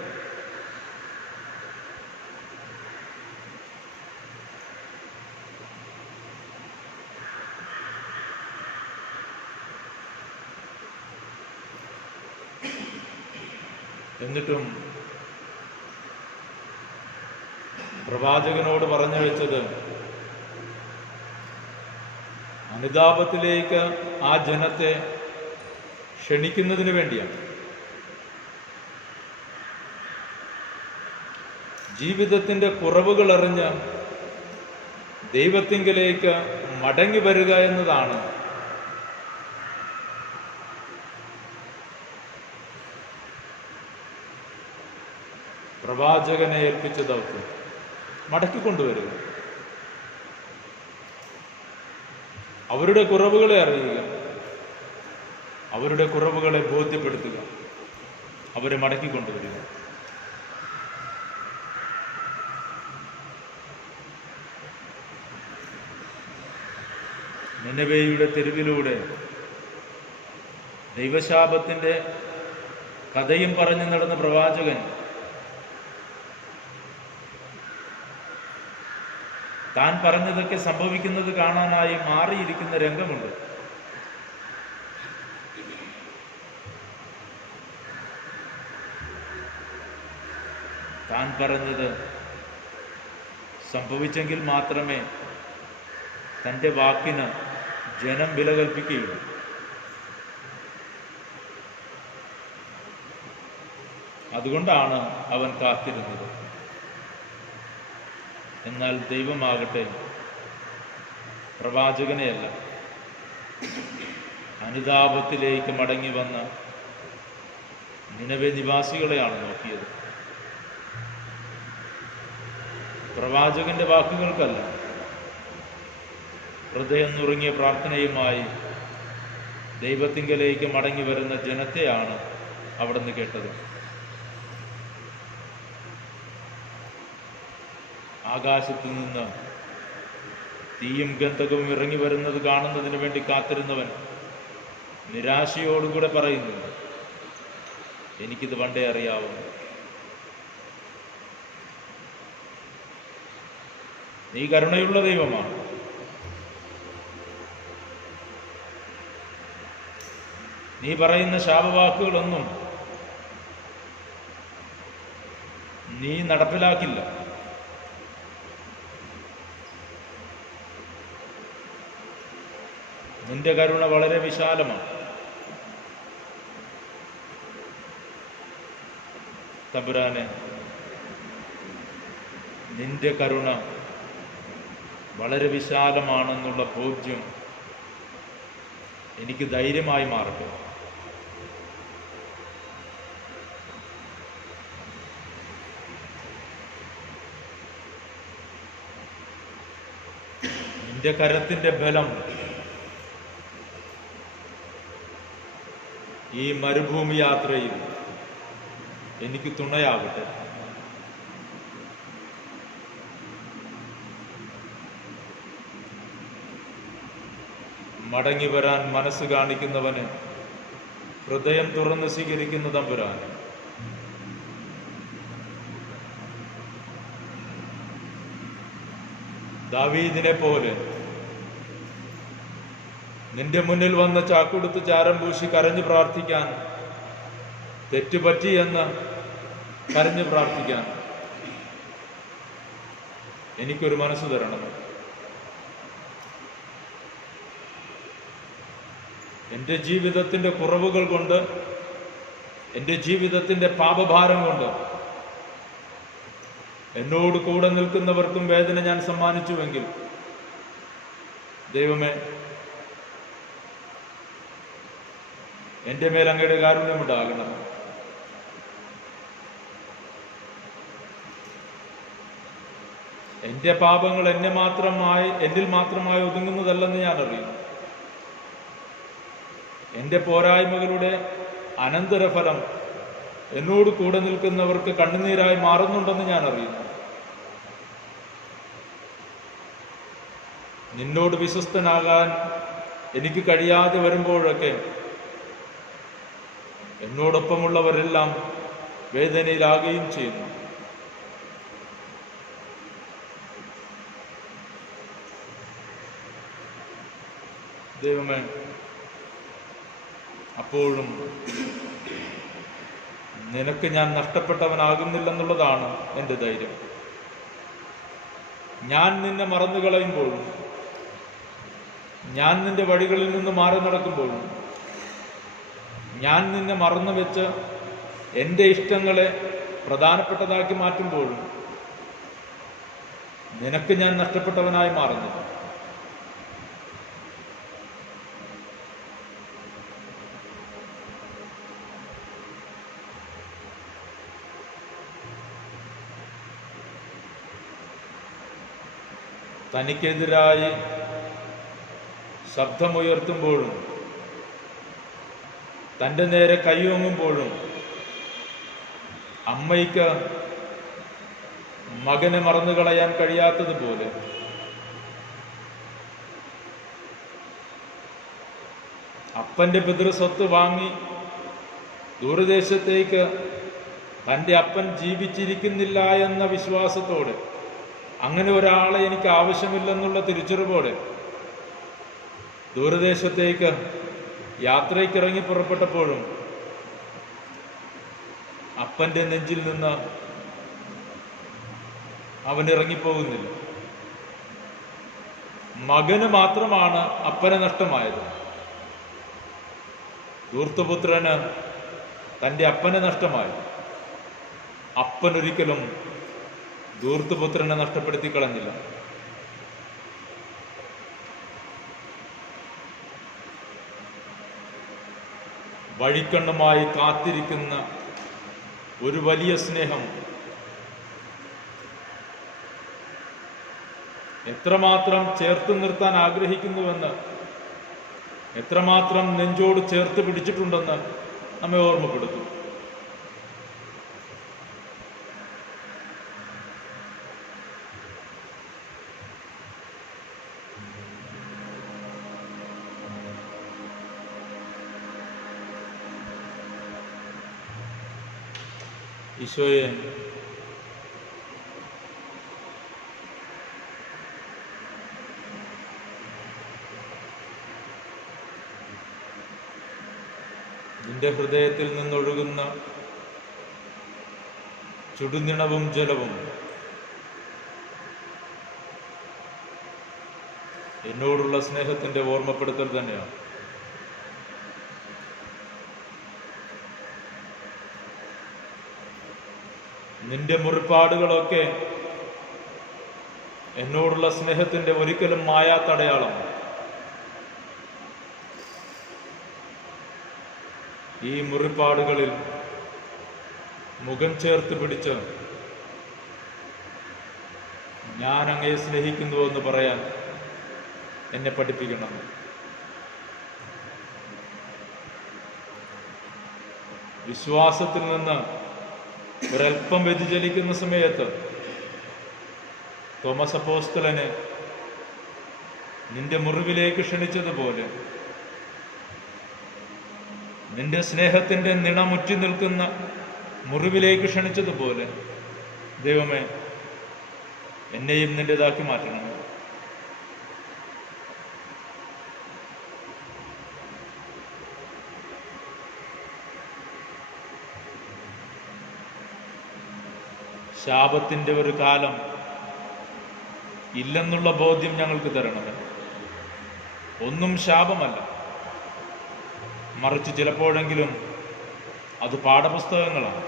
എന്നിട്ടും പ്രവാചകനോട് പറഞ്ഞു വെച്ചത് അനുതാപത്തിലേക്ക് ആ ജനത്തെ ക്ഷണിക്കുന്നതിന് വേണ്ടിയാണ്. ജീവിതത്തിൻ്റെ കുറവുകൾ അറിഞ്ഞ് ദൈവത്തിങ്കലേക്ക് മടങ്ങി വരിക എന്നതാണ് പ്രവാചകനെ ഏൽപ്പിച്ച ദൗത്യം. മടക്കിക്കൊണ്ടുവരിക, അവരുടെ കുറവുകളെ അറിയുക, അവരുടെ കുറവുകളെ ബോധ്യപ്പെടുത്തുക, അവരെ മടക്കിക്കൊണ്ടുവരിക. നിനവേയുടെ തെരുവിലൂടെ ദൈവശാപത്തിൻ്റെ കഥയും പറഞ്ഞു നടന്ന പ്രവാചകൻ താൻ പറഞ്ഞതൊക്കെ സംഭവിക്കുന്നത് കാണാനായി മാറിയിരിക്കുന്ന രംഗമുണ്ട്. താൻ പറഞ്ഞത് സംഭവിച്ചെങ്കിൽ മാത്രമേ തൻ്റെ വാക്കിന് ജനം വില കൽപ്പിക്കുകയുള്ളൂ. അതുകൊണ്ടാണ് അവൻ കാത്തിരുന്നത്. എന്നാൽ ദൈവമാകട്ടെ പ്രവാചകനെയല്ല, അനുതാപത്തിലേക്ക് മടങ്ങി വന്ന നിനവെ നിവാസികളെയാണ് നോക്കിയത്. പ്രവാചകന്റെ വാക്കുകൾക്കല്ല, ഹൃദയം നുറുങ്ങിയ പ്രാർത്ഥനയുമായി ദൈവത്തിങ്കലേക്ക് മടങ്ങി വരുന്ന ജനത്തെയാണ് അവിടുന്ന് കേട്ടത്. ആകാശത്തു നിന്ന് തീയും ഗന്ധകവും ഇറങ്ങി വരുന്നത് കാണുന്നതിന് വേണ്ടി കാത്തിരുന്നവൻ നിരാശയോടുകൂടെ പറയുന്നുണ്ട്, എനിക്കിത് പണ്ടേ അറിയാവുന്നു. നീ കരുണയുള്ള ദൈവമാണ്. നീ പറയുന്ന ശാപവാക്കുകളൊന്നും നീ നടപ്പിലാക്കില്ല. നിന്റെ കരുണ വളരെ വിശാലമാണ്. തമ്പുരാനെ, നിന്റെ കരുണ വളരെ വിശാലമാണെന്നുള്ള ബോധ്യം എനിക്ക് ധൈര്യമായി മാറട്ടെ. നിന്റെ കരത്തിന്റെ ബലം ഈ മരുഭൂമി യാത്രയിൽ എനിക്ക് തുണയാകട്ടെ. മടങ്ങി വരാൻ മനസ്സ് കാണിക്കുന്നവന് ഹൃദയം തുറന്ന് സ്വീകരിക്കുന്ന തമ്പുരാൻ, ദാവീദിനെ പോലെ നിന്റെ മുന്നിൽ വന്ന് ചാക്കുടുത്ത് ചാരം പൂശി കരഞ്ഞു പ്രാർത്ഥിക്കാൻ, തെറ്റുപറ്റി എന്ന് കരഞ്ഞു പ്രാർത്ഥിക്കാൻ എനിക്കൊരു മനസ്സ് തരണം. എൻ്റെ ജീവിതത്തിൻ്റെ കുറവുകൾ കൊണ്ട്, എൻ്റെ ജീവിതത്തിൻ്റെ പാപഭാരം കൊണ്ട് എന്നോട് കൂടെ നിൽക്കുന്നവർക്കും വേദന ഞാൻ സമ്മാനിച്ചുവെങ്കിൽ, ദൈവമേ, എൻ്റെ മേൽ അങ്ങയുടെ കാരുണ്യമുണ്ടാകണം. എൻ്റെ പാപങ്ങൾ എന്നിൽ മാത്രമായി ഒതുങ്ങുന്നതല്ലെന്ന് ഞാൻ അറിയുന്നു. എൻ്റെ പോരായ്മകളുടെ അനന്തരഫലം എന്നോട് കൂടെ നിൽക്കുന്നവർക്ക് കണ്ണുനീരായി മാറുന്നുണ്ടെന്ന് ഞാൻ അറിയുന്നു. നിന്നോട് വിശ്വസ്തനാകാൻ എനിക്ക് കഴിയാതെ വരുമ്പോഴൊക്കെ എന്നോടൊപ്പമുള്ളവരെല്ലാം വേദനയിലാകുകയും ചെയ്യുന്നു. ദൈവമേ, അപ്പോഴും നിനക്ക് ഞാൻ നഷ്ടപ്പെട്ടവനാകുന്നില്ലെന്നുള്ളതാണ് എൻ്റെ ധൈര്യം. ഞാൻ നിന്നെ മറന്നു കളയുമ്പോഴും, ഞാൻ നിന്റെ വഴികളിൽ നിന്ന് മാറി നടക്കുമ്പോഴും, ഞാൻ നിന്നെ മറന്നു വെച്ച് എൻ്റെ ഇഷ്ടങ്ങളെ പ്രധാനപ്പെട്ടതാക്കി മാറ്റുമ്പോഴും നിനക്ക് ഞാൻ നഷ്ടപ്പെട്ടവനായി മാറുന്നില്ല. തനിക്കെതിരായി ശബ്ദമുയർത്തുമ്പോഴും തൻ്റെ നേരെ കൈയോങ്ങുമ്പോഴും അമ്മയ്ക്ക് മകനെ മറന്നു കളയാൻ കഴിയാത്തതുപോലെ അപ്പൻ്റെ പിതൃസ്വത്ത് വാങ്ങി ദൂരദേശത്തേക്ക് തൻ്റെ അപ്പൻ ജീവിച്ചിരിക്കുന്നില്ല എന്ന വിശ്വാസത്തോടെ, അങ്ങനെ ഒരാളെ എനിക്ക് ആവശ്യമില്ലെന്നുള്ള തിരിച്ചറിവോടെ ദൂരദേശത്തേക്ക് യാത്രയ്ക്കിറങ്ങി പുറപ്പെട്ടപ്പോഴും അപ്പൻ്റെ നെഞ്ചിൽ നിന്ന് അവൻ ഇറങ്ങിപ്പോകുന്നില്ല. മകന് മാത്രമാണ് അപ്പനെ നഷ്ടമായത്. ധൂർത്തപുത്രന് തൻ്റെ അപ്പനെ നഷ്ടമായി. അപ്പനൊരിക്കലും ധൂർത്തപുത്രനെ നഷ്ടപ്പെടുത്തി കളഞ്ഞില്ല. വഴിക്കണ്ണുമായി കാത്തിരിക്കുന്ന ഒരു വലിയ സ്നേഹം എത്രമാത്രം ചേർത്ത് നിർത്താൻ ആഗ്രഹിക്കുന്നുവെന്ന്, എത്രമാത്രം നെഞ്ചോട് ചേർത്ത് പിടിച്ചിട്ടുണ്ടെന്ന് നമ്മെ ഓർമ്മപ്പെടുത്തും. ഈശോയെ, നിന്റെ ഹൃദയത്തിൽ നിന്നൊഴുകുന്ന ചുടുനിണവും ജലവും എന്നോടുള്ള സ്നേഹത്തിന്റെ ഓർമ്മപ്പെടുത്തൽ തന്നെയാണ്. നിന്റെ മുറിപ്പാടുകളൊക്കെ എന്നോടുള്ള സ്നേഹത്തിന്റെ ഒരിക്കലും മായാത്തടയാളം. ഈ മുറിപ്പാടുകളിൽ മുഖം ചേർത്ത് പിടിച്ച് ഞാൻ അങ്ങയെ സ്നേഹിക്കുന്നുവെന്ന് പറയാൻ എന്നെ പഠിപ്പിക്കണം. വിശ്വാസത്തിൽ നിന്ന് ഒരൽപ്പം വ്യതിചലിക്കുന്ന സമയത്ത് തോമസ് അപ്പോസ്തലനെ നിന്റെ മുറിവിലേക്ക് ക്ഷണിച്ചതുപോലെ, നിന്റെ സ്നേഹത്തിന്റെ നിണമുറ്റി നിൽക്കുന്ന മുറിവിലേക്ക് ക്ഷണിച്ചതുപോലെ, ദൈവമേ, എന്നെയും നിന്റേതാക്കി മാറ്റണം. ശാപത്തിൻ്റെ ഒരു കാലം ഇല്ലെന്നുള്ള ബോധ്യം ഞങ്ങൾക്ക് തരണമേ. ഒന്നും ശാപമല്ല, മറിച്ച് ചിലപ്പോഴെങ്കിലും അത് പാഠപുസ്തകങ്ങളാണ്.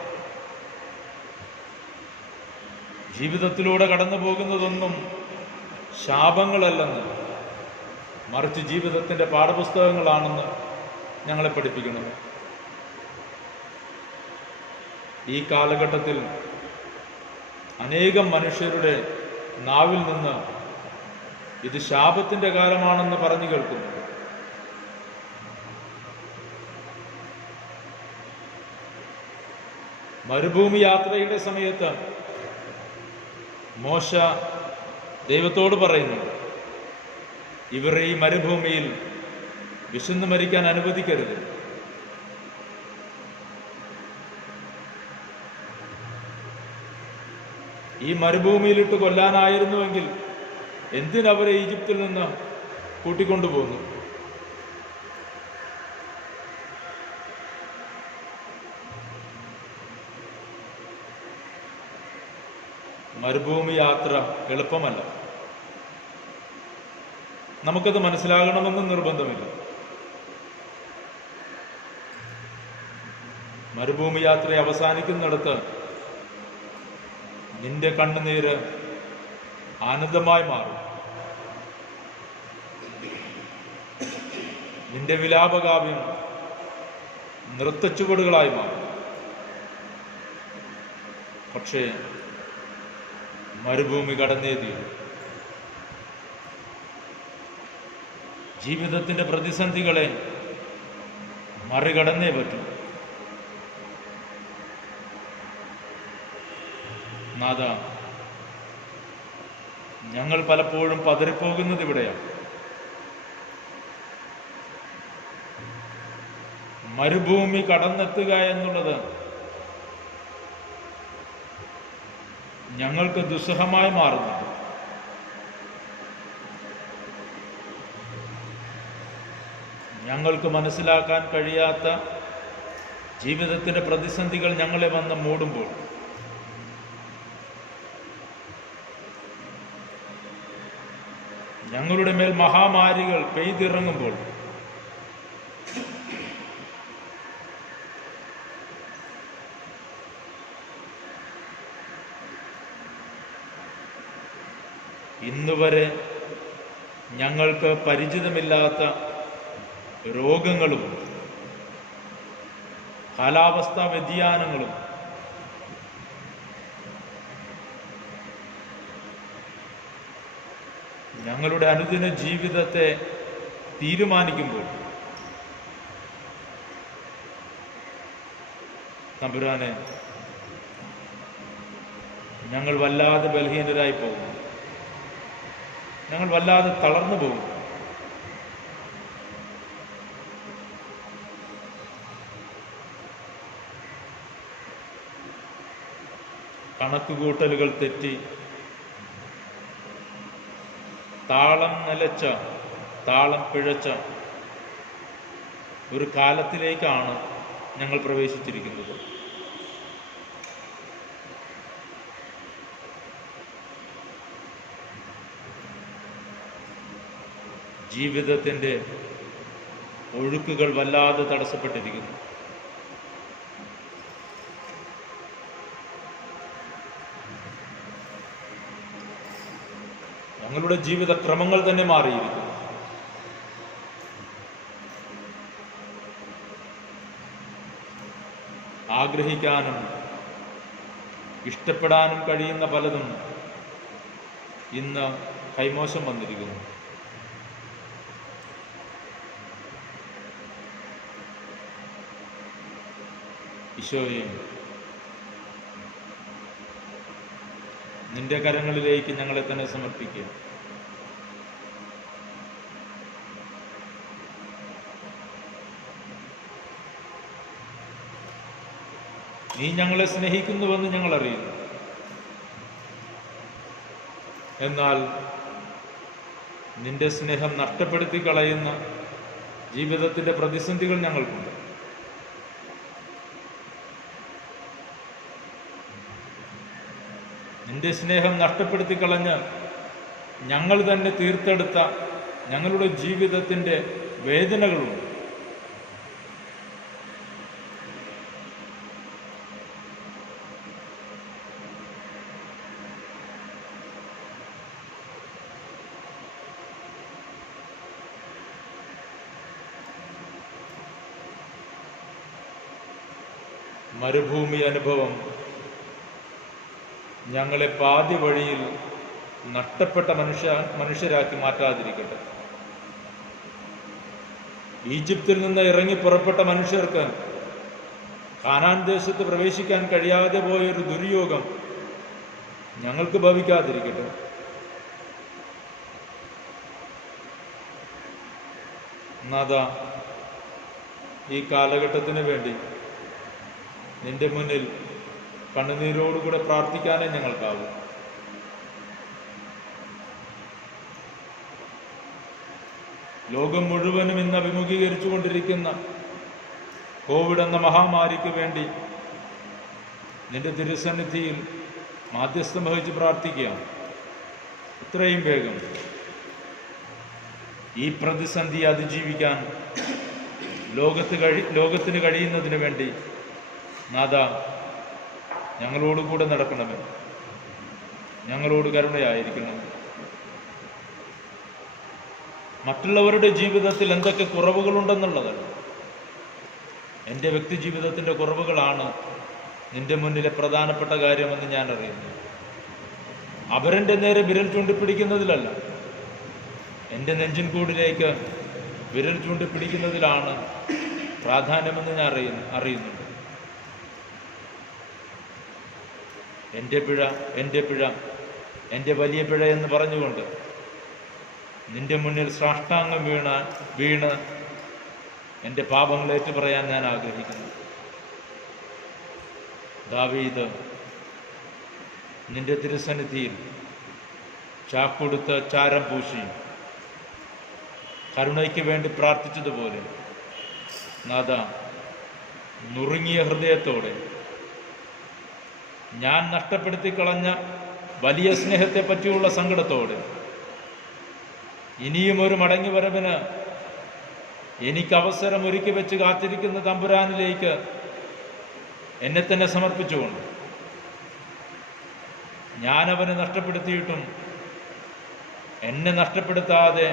ജീവിതത്തിലൂടെ കടന്നു പോകുന്നതൊന്നും ശാപങ്ങളല്ലെന്ന്, മറിച്ച് ജീവിതത്തിൻ്റെ പാഠപുസ്തകങ്ങളാണെന്ന് ഞങ്ങളെ പഠിപ്പിക്കണം. ഈ കാലഘട്ടത്തിൽ അനേകം മനുഷ്യരുടെ നാവിൽ നിന്ന് ഇത് ശാപത്തിൻ്റെ കാലമാണെന്ന് പറഞ്ഞു കേൾക്കുന്നു. മരുഭൂമി യാത്രയുടെ സമയത്ത് മോശ ദൈവത്തോട് പറയുന്നു, ഇവരെ ഈ മരുഭൂമിയിൽ വിശന്നു മരിക്കാൻ അനുവദിക്കരുത്. ഈ മരുഭൂമിയിലിട്ട് കൊല്ലാനായിരുന്നുവെങ്കിൽ എന്തിനവരെ ഈജിപ്തിൽ നിന്ന് കൂട്ടിക്കൊണ്ടുപോകുന്നു? മരുഭൂമി യാത്ര എളുപ്പമല്ല. നമുക്കത് മനസ്സിലാകണമെന്ന് നിർബന്ധമില്ല. മരുഭൂമി യാത്ര അവസാനിക്കുന്നിടത്ത് നിന്റെ കണ്ണുനീര് ആനന്ദമായി മാറും. നിന്റെ വിലാപകാവ്യം നൃത്തച്ചുവടുകളായി മാറും. പക്ഷേ മരുഭൂമി കടന്നേ തീരും. ജീവിതത്തിന്റെ പ്രതിസന്ധികളെ മറികടന്നേ പറ്റും. നാഥ, ഞങ്ങൾ പലപ്പോഴും പതറിപ്പോകുന്നത് ഇവിടെയാണ്. മരുഭൂമി കടന്നെത്തുക എന്നുള്ളത് ഞങ്ങൾക്ക് ദുസ്സഹമായി മാറുന്നുണ്ട്. ഞങ്ങൾക്ക് മനസ്സിലാക്കാൻ കഴിയാത്ത ജീവിതത്തിന്റെ പ്രതിസന്ധികൾ ഞങ്ങളെ വന്ന് മൂടുമ്പോൾ ഞങ്ങളുടെ മേൽ മഹാമാരികൾ പെയ്തിറങ്ങുമ്പോൾ ഇന്നുവരെ ഞങ്ങൾക്ക് പരിചിതമില്ലാത്ത രോഗങ്ങളും കാലാവസ്ഥാ വ്യതിയാനങ്ങളും ഞങ്ങളുടെ അനുദിന ജീവിതത്തെ തീരുമാനിക്കുമ്പോൾ തമ്പുരാനെ, ഞങ്ങൾ വല്ലാതെ ബലഹീനരായി പോകും. ഞങ്ങൾ വല്ലാതെ തളർന്നു പോകും. കണക്കുകൂട്ടലുകൾ തെറ്റി താളം നിലച്ച, താളം പിഴച്ച ഒരു കാലത്തിലേക്കാണ് ഞങ്ങൾ പ്രവേശിച്ചിരിക്കുന്നത്. ജീവിതത്തിൻ്റെ ഒഴുക്കുകൾ വല്ലാതെ തടസ്സപ്പെട്ടിരിക്കുന്നു. ഞങ്ങളുടെ ജീവിതക്രമങ്ങൾ തന്നെ മാറിയിരിക്കുന്നു. ആഗ്രഹിക്കാനും ഇഷ്ടപ്പെടാനും കഴിയുന്ന പലതും ഇന്ന് കൈമോശം വന്നിരിക്കുന്നു. ഈശോയെ, നിന്റെ കരങ്ങളിലേക്ക് ഞങ്ങളെ തന്നെ സമർപ്പിക്കുക. നീ ഞങ്ങളെ സ്നേഹിക്കുന്നുവെന്ന് ഞങ്ങൾ അറിയുന്നു. എന്നാൽ നിന്റെ സ്നേഹം നഷ്ടപ്പെടുത്തി കളയുന്ന ജീവിതത്തിന്റെ പ്രതിസന്ധികൾ ഞങ്ങൾക്കുണ്ട്. നിന്റെ സ്നേഹം നഷ്ടപ്പെടുത്തി കളഞ്ഞ് ഞങ്ങൾ തന്നെ തീർത്തെടുത്ത ഞങ്ങളുടെ ജീവിതത്തിൻ്റെ വേദനകളുണ്ട്. മരുഭൂമി അനുഭവം ഞങ്ങളെ പാതി വഴിയിൽ നഷ്ടപ്പെട്ട മനുഷ്യരാക്കി മാറ്റാതിരിക്കട്ടെ. ഈജിപ്തിൽ നിന്ന് ഇറങ്ങി പുറപ്പെട്ട മനുഷ്യർക്ക് കാനാൻ ദേശത്ത് പ്രവേശിക്കാൻ കഴിയാതെ പോയൊരു ദുര്യോഗം ഞങ്ങൾക്ക് ഭവിക്കാതിരിക്കട്ടെ. നാഥാ, ഈ കാലഘട്ടത്തിന് വേണ്ടി നിന്റെ മുന്നിൽ കണ്ണുനീരോടുകൂടെ പ്രാർത്ഥിക്കാനേ ഞങ്ങൾക്കാവും. ലോകം മുഴുവനും ഇന്ന് അഭിമുഖീകരിച്ചു കൊണ്ടിരിക്കുന്ന കോവിഡ് എന്ന മഹാമാരിക്ക് വേണ്ടി നിന്റെ തിരുസന്നിധിയിൽ മാധ്യസ്ഥം വഹിച്ച് പ്രാർത്ഥിക്കുകയാണ്. എത്രയും വേഗം ഈ പ്രതിസന്ധി അതിജീവിക്കാൻ ലോകത്തിന് കഴിയുന്നതിന് വേണ്ടി നാഥ ഞങ്ങളോടുകൂടെ നടക്കണമേ, ഞങ്ങളോട് കരുണയായിരിക്കണം. മറ്റുള്ളവരുടെ ജീവിതത്തിൽ എന്തൊക്കെ കുറവുകളുണ്ടെന്നുള്ളതല്ല, എൻ്റെ വ്യക്തി ജീവിതത്തിൻ്റെ കുറവുകളാണ് നിന്റെ മുന്നിലെ പ്രധാനപ്പെട്ട കാര്യമെന്ന് ഞാൻ അറിയുന്നു. അവരെൻ്റെ നേരെ വിരൽ ചൂണ്ടിപ്പിടിക്കുന്നതിലല്ല, എൻ്റെ നെഞ്ചിൻ കൂടിലേക്ക് വിരൽ ചൂണ്ടിപ്പിടിക്കുന്നതിലാണ് പ്രാധാന്യമെന്ന് ഞാൻ അറിയുന്നുണ്ട്. എൻ്റെ പിഴ എൻ്റെ വലിയ പിഴ എന്ന് പറഞ്ഞുകൊണ്ട് നിന്റെ മുന്നിൽ സാഷ്ടാംഗം വീണ് എൻ്റെ പാപങ്ങളേറ്റു പറയാൻ ഞാൻ ആഗ്രഹിക്കുന്നു. ദാവീദ് നിന്റെ തിരുസന്നിധിയിൽ ചാക്കൊടുത്ത് ചാരം പൂശി കരുണയ്ക്ക് വേണ്ടി പ്രാർത്ഥിച്ചതുപോലെ നാഥ, നുറുങ്ങിയ ഹൃദയത്തോടെ ഞാൻ നഷ്ടപ്പെടുത്തി കളഞ്ഞ വലിയ സ്നേഹത്തെ പറ്റിയുള്ള സങ്കടത്തോടെ ഇനിയും ഒരു മടങ്ങിവരവിന് എനിക്ക് അവസരം ഒരുക്കി വെച്ച് കാത്തിരിക്കുന്ന തമ്പുരാനിലേക്ക് എന്നെ തന്നെ സമർപ്പിച്ചുകൊണ്ട് ഞാനവനെ നഷ്ടപ്പെടുത്തിയിട്ടും എന്നെ നഷ്ടപ്പെടുത്താതെ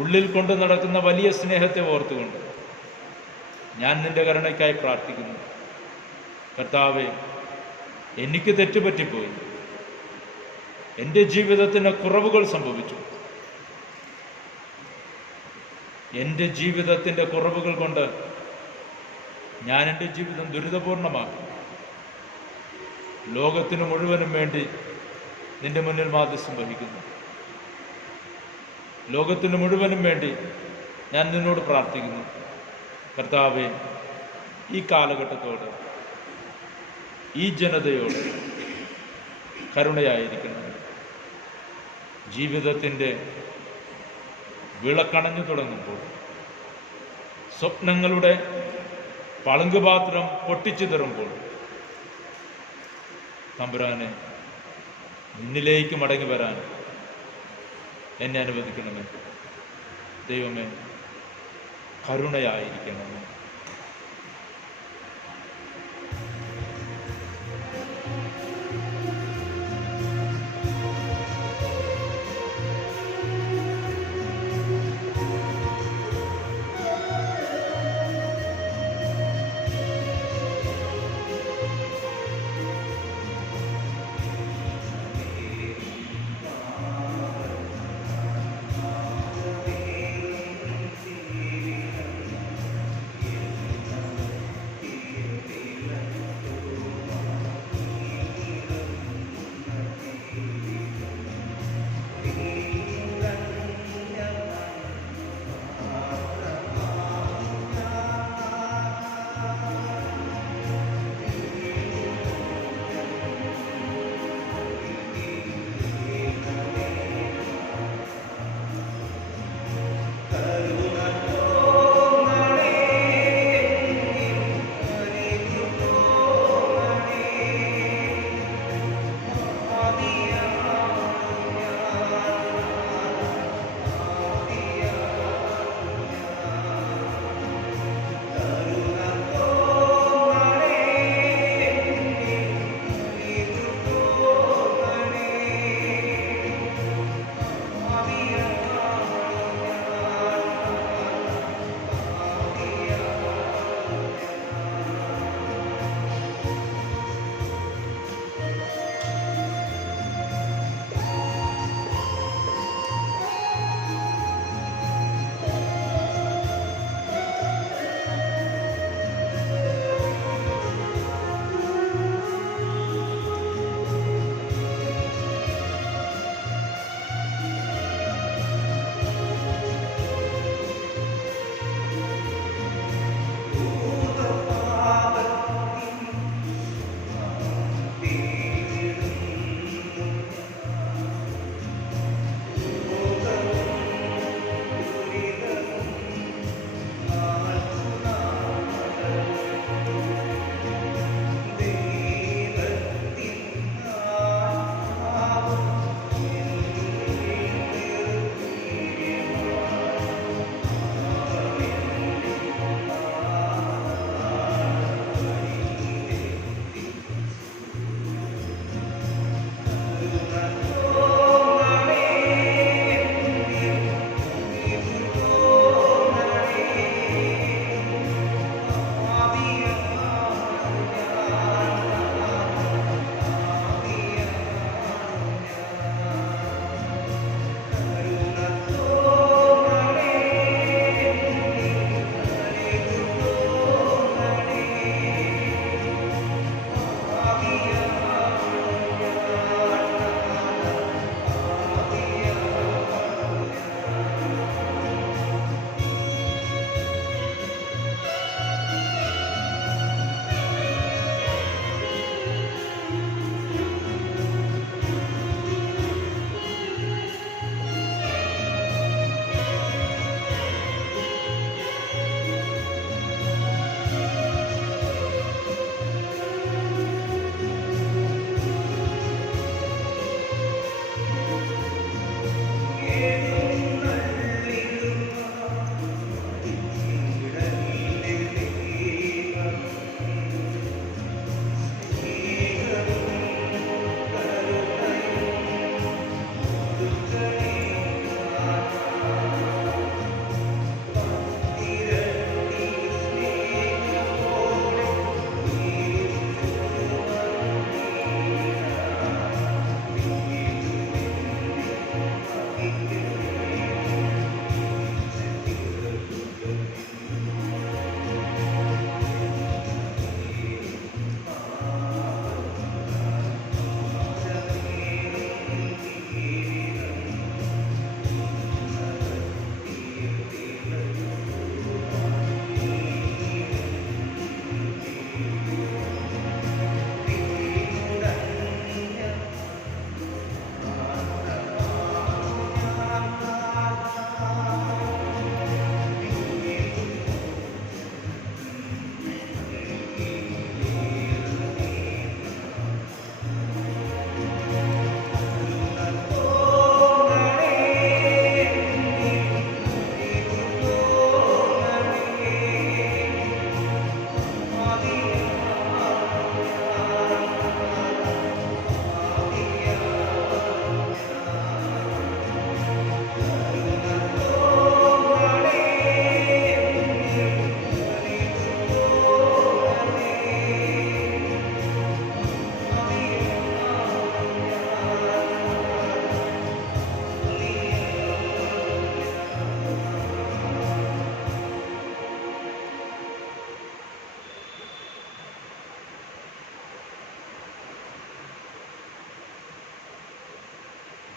ഉള്ളിൽ കൊണ്ടു നടക്കുന്ന വലിയ സ്നേഹത്തെ ഓർത്തുകൊണ്ട് ഞാൻ നിന്റെ കരുണയ്ക്കായി പ്രാർത്ഥിക്കുന്നു. കർത്താവേ, എനിക്ക് തെറ്റുപറ്റിപ്പോയി, എൻ്റെ ജീവിതത്തിന് കുറവുകൾ സംഭവിച്ചു. എൻ്റെ ജീവിതത്തിൻ്റെ കുറവുകൾ കൊണ്ട് ഞാൻ എൻ്റെ ജീവിതം ദുരിതപൂർണമാക്കി. ലോകത്തിന് മുഴുവനും വേണ്ടി നിന്റെ മുന്നിൽ മാധ്യസ്ഥം വഹിക്കുന്നു. ലോകത്തിന് മുഴുവനും വേണ്ടി ഞാൻ നിന്നോട് പ്രാർത്ഥിക്കുന്നു. കർത്താവേ, ഈ കാലഘട്ടത്തോട്, ഈ ജനതയോട് കരുണയായിരിക്കണം. ജീവിതത്തിൻ്റെ വിളക്കണഞ്ഞു തുടങ്ങുമ്പോൾ, സ്വപ്നങ്ങളുടെ പളുങ്കുപാത്രം പൊട്ടിച്ചിതറുമ്പോൾ, തമ്പുരാനെ, നിന്നിലേക്ക് മടങ്ങി വരാൻ എന്നെ അനുവദിക്കണമേ. ദൈവമേ, കരുണയായിരിക്കണമേ.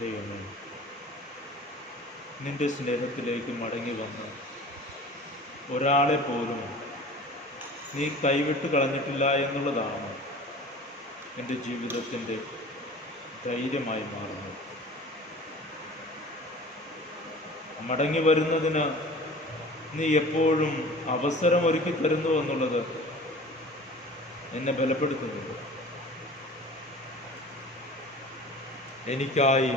ദൈവമേ, നിന്റെ സ്നേഹത്തിലേക്ക് മടങ്ങി വന്ന് ഒരാളെ പോലും നീ കൈവിട്ട് കളഞ്ഞിട്ടില്ല എന്നുള്ളതാണ് എൻ്റെ ജീവിതത്തിൻ്റെ ധൈര്യമായി മാറുന്നത്. മടങ്ങി വരുന്നതിന് നീ എപ്പോഴും അവസരം ഒരുക്കി തരുന്നു എന്നുള്ളത് എന്നെ ബലപ്പെടുത്തുന്നുണ്ട്. എനിക്കായി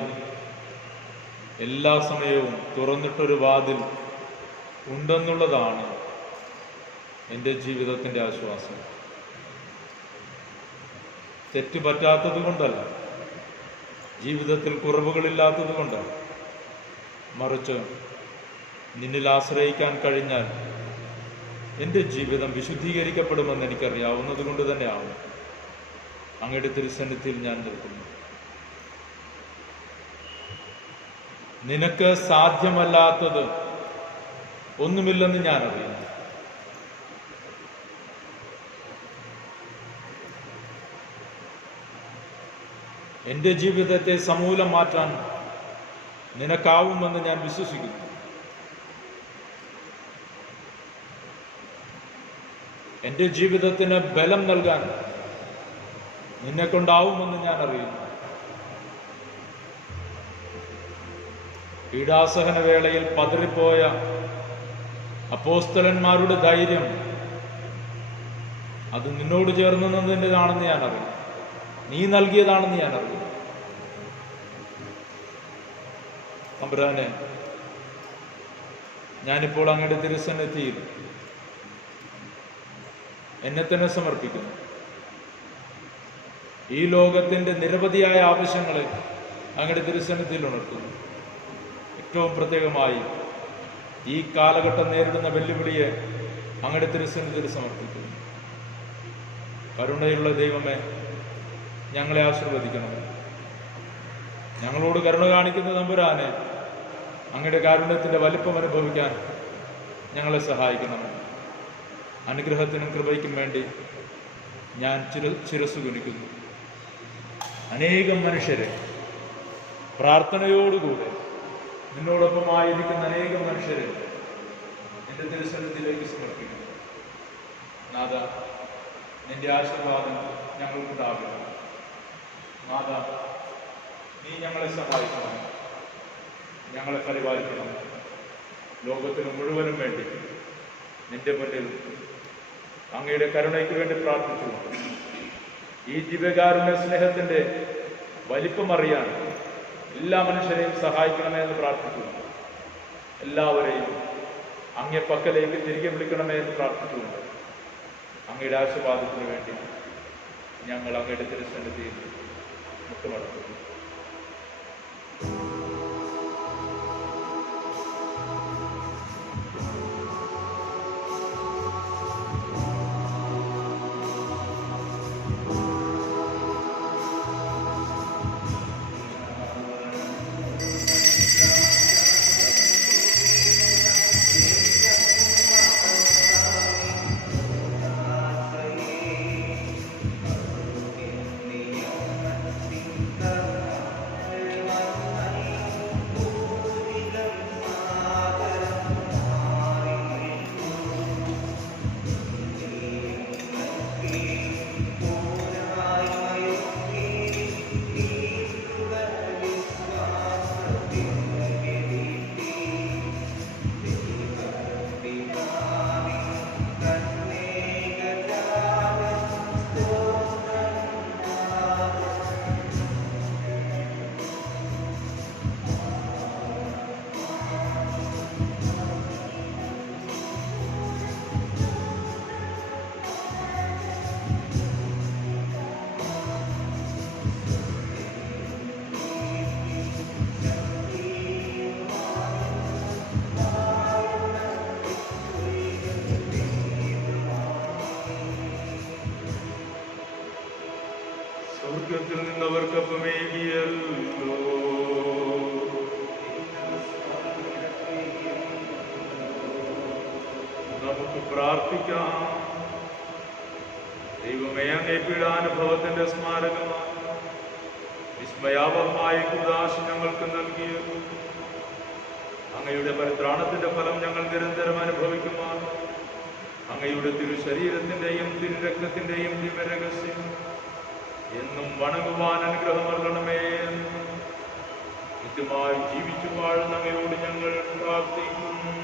എല്ലാ സമയവും തുറന്നിട്ടൊരു വാതിൽ ഉണ്ടെന്നുള്ളതാണ് എൻ്റെ ജീവിതത്തിൻ്റെ ആശ്വാസം. തെറ്റ് പറ്റാത്തത് കൊണ്ടല്ല, ജീവിതത്തിൽ കുറവുകളില്ലാത്തത് കൊണ്ടല്ല, മറിച്ച് നിന്നിൽ ആശ്രയിക്കാൻ കഴിഞ്ഞാൽ എൻ്റെ ജീവിതം വിശുദ്ധീകരിക്കപ്പെടുമെന്ന് എനിക്കറിയാവുന്നത് കൊണ്ട് തന്നെയാണ് അങ്ങയുടെ തിരുസന്നിധിയിൽ ഞാൻ നിൽക്കുന്നു. നിനക്ക് സാധ്യമല്ലാത്തത് ഒന്നുമില്ലെന്ന് ഞാൻ അറിയുന്നു. എൻ്റെ ജീവിതത്തെ സമൂലം മാറ്റാൻ നിനക്കാവുമെന്ന് ഞാൻ വിശ്വസിക്കുന്നു. എൻ്റെ ജീവിതത്തിന് ബലം നൽകാൻ നിന്നെക്കൊണ്ടാവുമെന്ന് ഞാൻ അറിയുന്നു. പീഡാസഹന വേളയിൽ പതറിപ്പോയ അപ്പോസ്തലന്മാരുടെ ധൈര്യം അത് നിന്നോട് ചേർന്ന് നിന്നതിൻ്റെതാണെന്ന് ഞാൻ അറിയുന്നു. നീ നൽകിയതാണെന്ന് ഞാൻ അറിയുന്നു. തമ്പുരാനെ, ഞാനിപ്പോൾ അങ്ങയുടെ തിരുസന്നിധിയിൽ എന്നെ തന്നെ സമർപ്പിക്കുന്നു. ഈ ലോകത്തിൻ്റെ നിരവധിയായ ആവശ്യങ്ങളെ അങ്ങയുടെ തിരുസന്നിധിയിൽ ഉണർത്തുന്നു. ഏറ്റവും പ്രത്യേകമായി ഈ കാലഘട്ടം നേരിടുന്ന വെല്ലുവിളിയെ അങ്ങയുടെ തിരുസന്നിധിയിൽ സമർപ്പിക്കുന്നു. കരുണയുള്ള ദൈവമേ, ഞങ്ങളെ ആശീർവദിക്കണം. ഞങ്ങളോട് കരുണ കാണിക്കുന്ന തമ്പുരാനെ, അങ്ങയുടെ കാരുണ്യത്തിൻ്റെ വലിപ്പം അനുഭവിക്കാൻ ഞങ്ങളെ സഹായിക്കണം. അനുഗ്രഹത്തിനും കൃപയ്ക്കും വേണ്ടി ഞാൻ ശിരസ്സു കുനിക്കുന്നു. അനേകം മനുഷ്യരെ പ്രാർത്ഥനയോടുകൂടെ നിന്നോടൊപ്പമായിരിക്കുന്ന അനേകം മനുഷ്യരെ എൻ്റെ തിരുസന്നിധിയിലേക്ക് സമർപ്പിക്കുന്നു. നാഥ, നിന്റെ ആശീർവാദം ഞങ്ങൾക്കുണ്ടാകണം. നാഥ, നീ ഞങ്ങളെ സഹായിക്കണം, ഞങ്ങളെ പരിപാലിക്കണം. ലോകത്തിന് മുഴുവനും വേണ്ടി നിന്റെ മുന്നിൽ അങ്ങയുടെ കരുണയ്ക്ക് വേണ്ടി പ്രാർത്ഥിച്ചു. ഈ ദിവ്യകാരുണ്യ സ്നേഹത്തിൻ്റെ വലിപ്പമറിയാൻ എല്ലാ മനുഷ്യരെയും സഹായിക്കണമേ എന്ന് പ്രാർത്ഥിക്കുന്നു. എല്ലാവരെയും അങ്ങേ പക്കലേക്ക് തിരികെ വിളിക്കണമേ എന്ന് പ്രാർത്ഥിച്ചുകൊണ്ട് അങ്ങയുടെ ആശീർവാദത്തിന് വേണ്ടി ഞങ്ങൾ അങ്ങയുടെ തിരുസന്നിധിയിൽ മുട്ടുമടക്കുന്നു. സ്വർഗത്തിൽ നിന്നവർക്കൊപ്പമേകിയല്ലോ. നമുക്ക് പ്രാർത്ഥിക്കാം. ദൈവമേ, അങ്ങേ പീഡാനുഭവത്തിന്റെ സ്മാരകമായി വിസ്മയാപകമായ കൂദാശ ഞങ്ങൾക്ക് നൽകിയത് അങ്ങയുടെ പരിത്രാണത്തിന്റെ ഫലം ഞങ്ങൾ നിരന്തരം അനുഭവിക്കുമാർ അങ്ങയുടെ തിരുശരീരത്തിന്റെയും തിരുരക്തത്തിന്റെയും ദിവ്യരഹസ്യം എന്നും വണങ്ങുവാൻ അനുഗ്രഹമരണമേ. നിത്യമായി ജീവിച്ചു വാഴുന്ന അങ്ങയോട് ഞങ്ങൾ പ്രാർത്ഥിക്കുന്നു.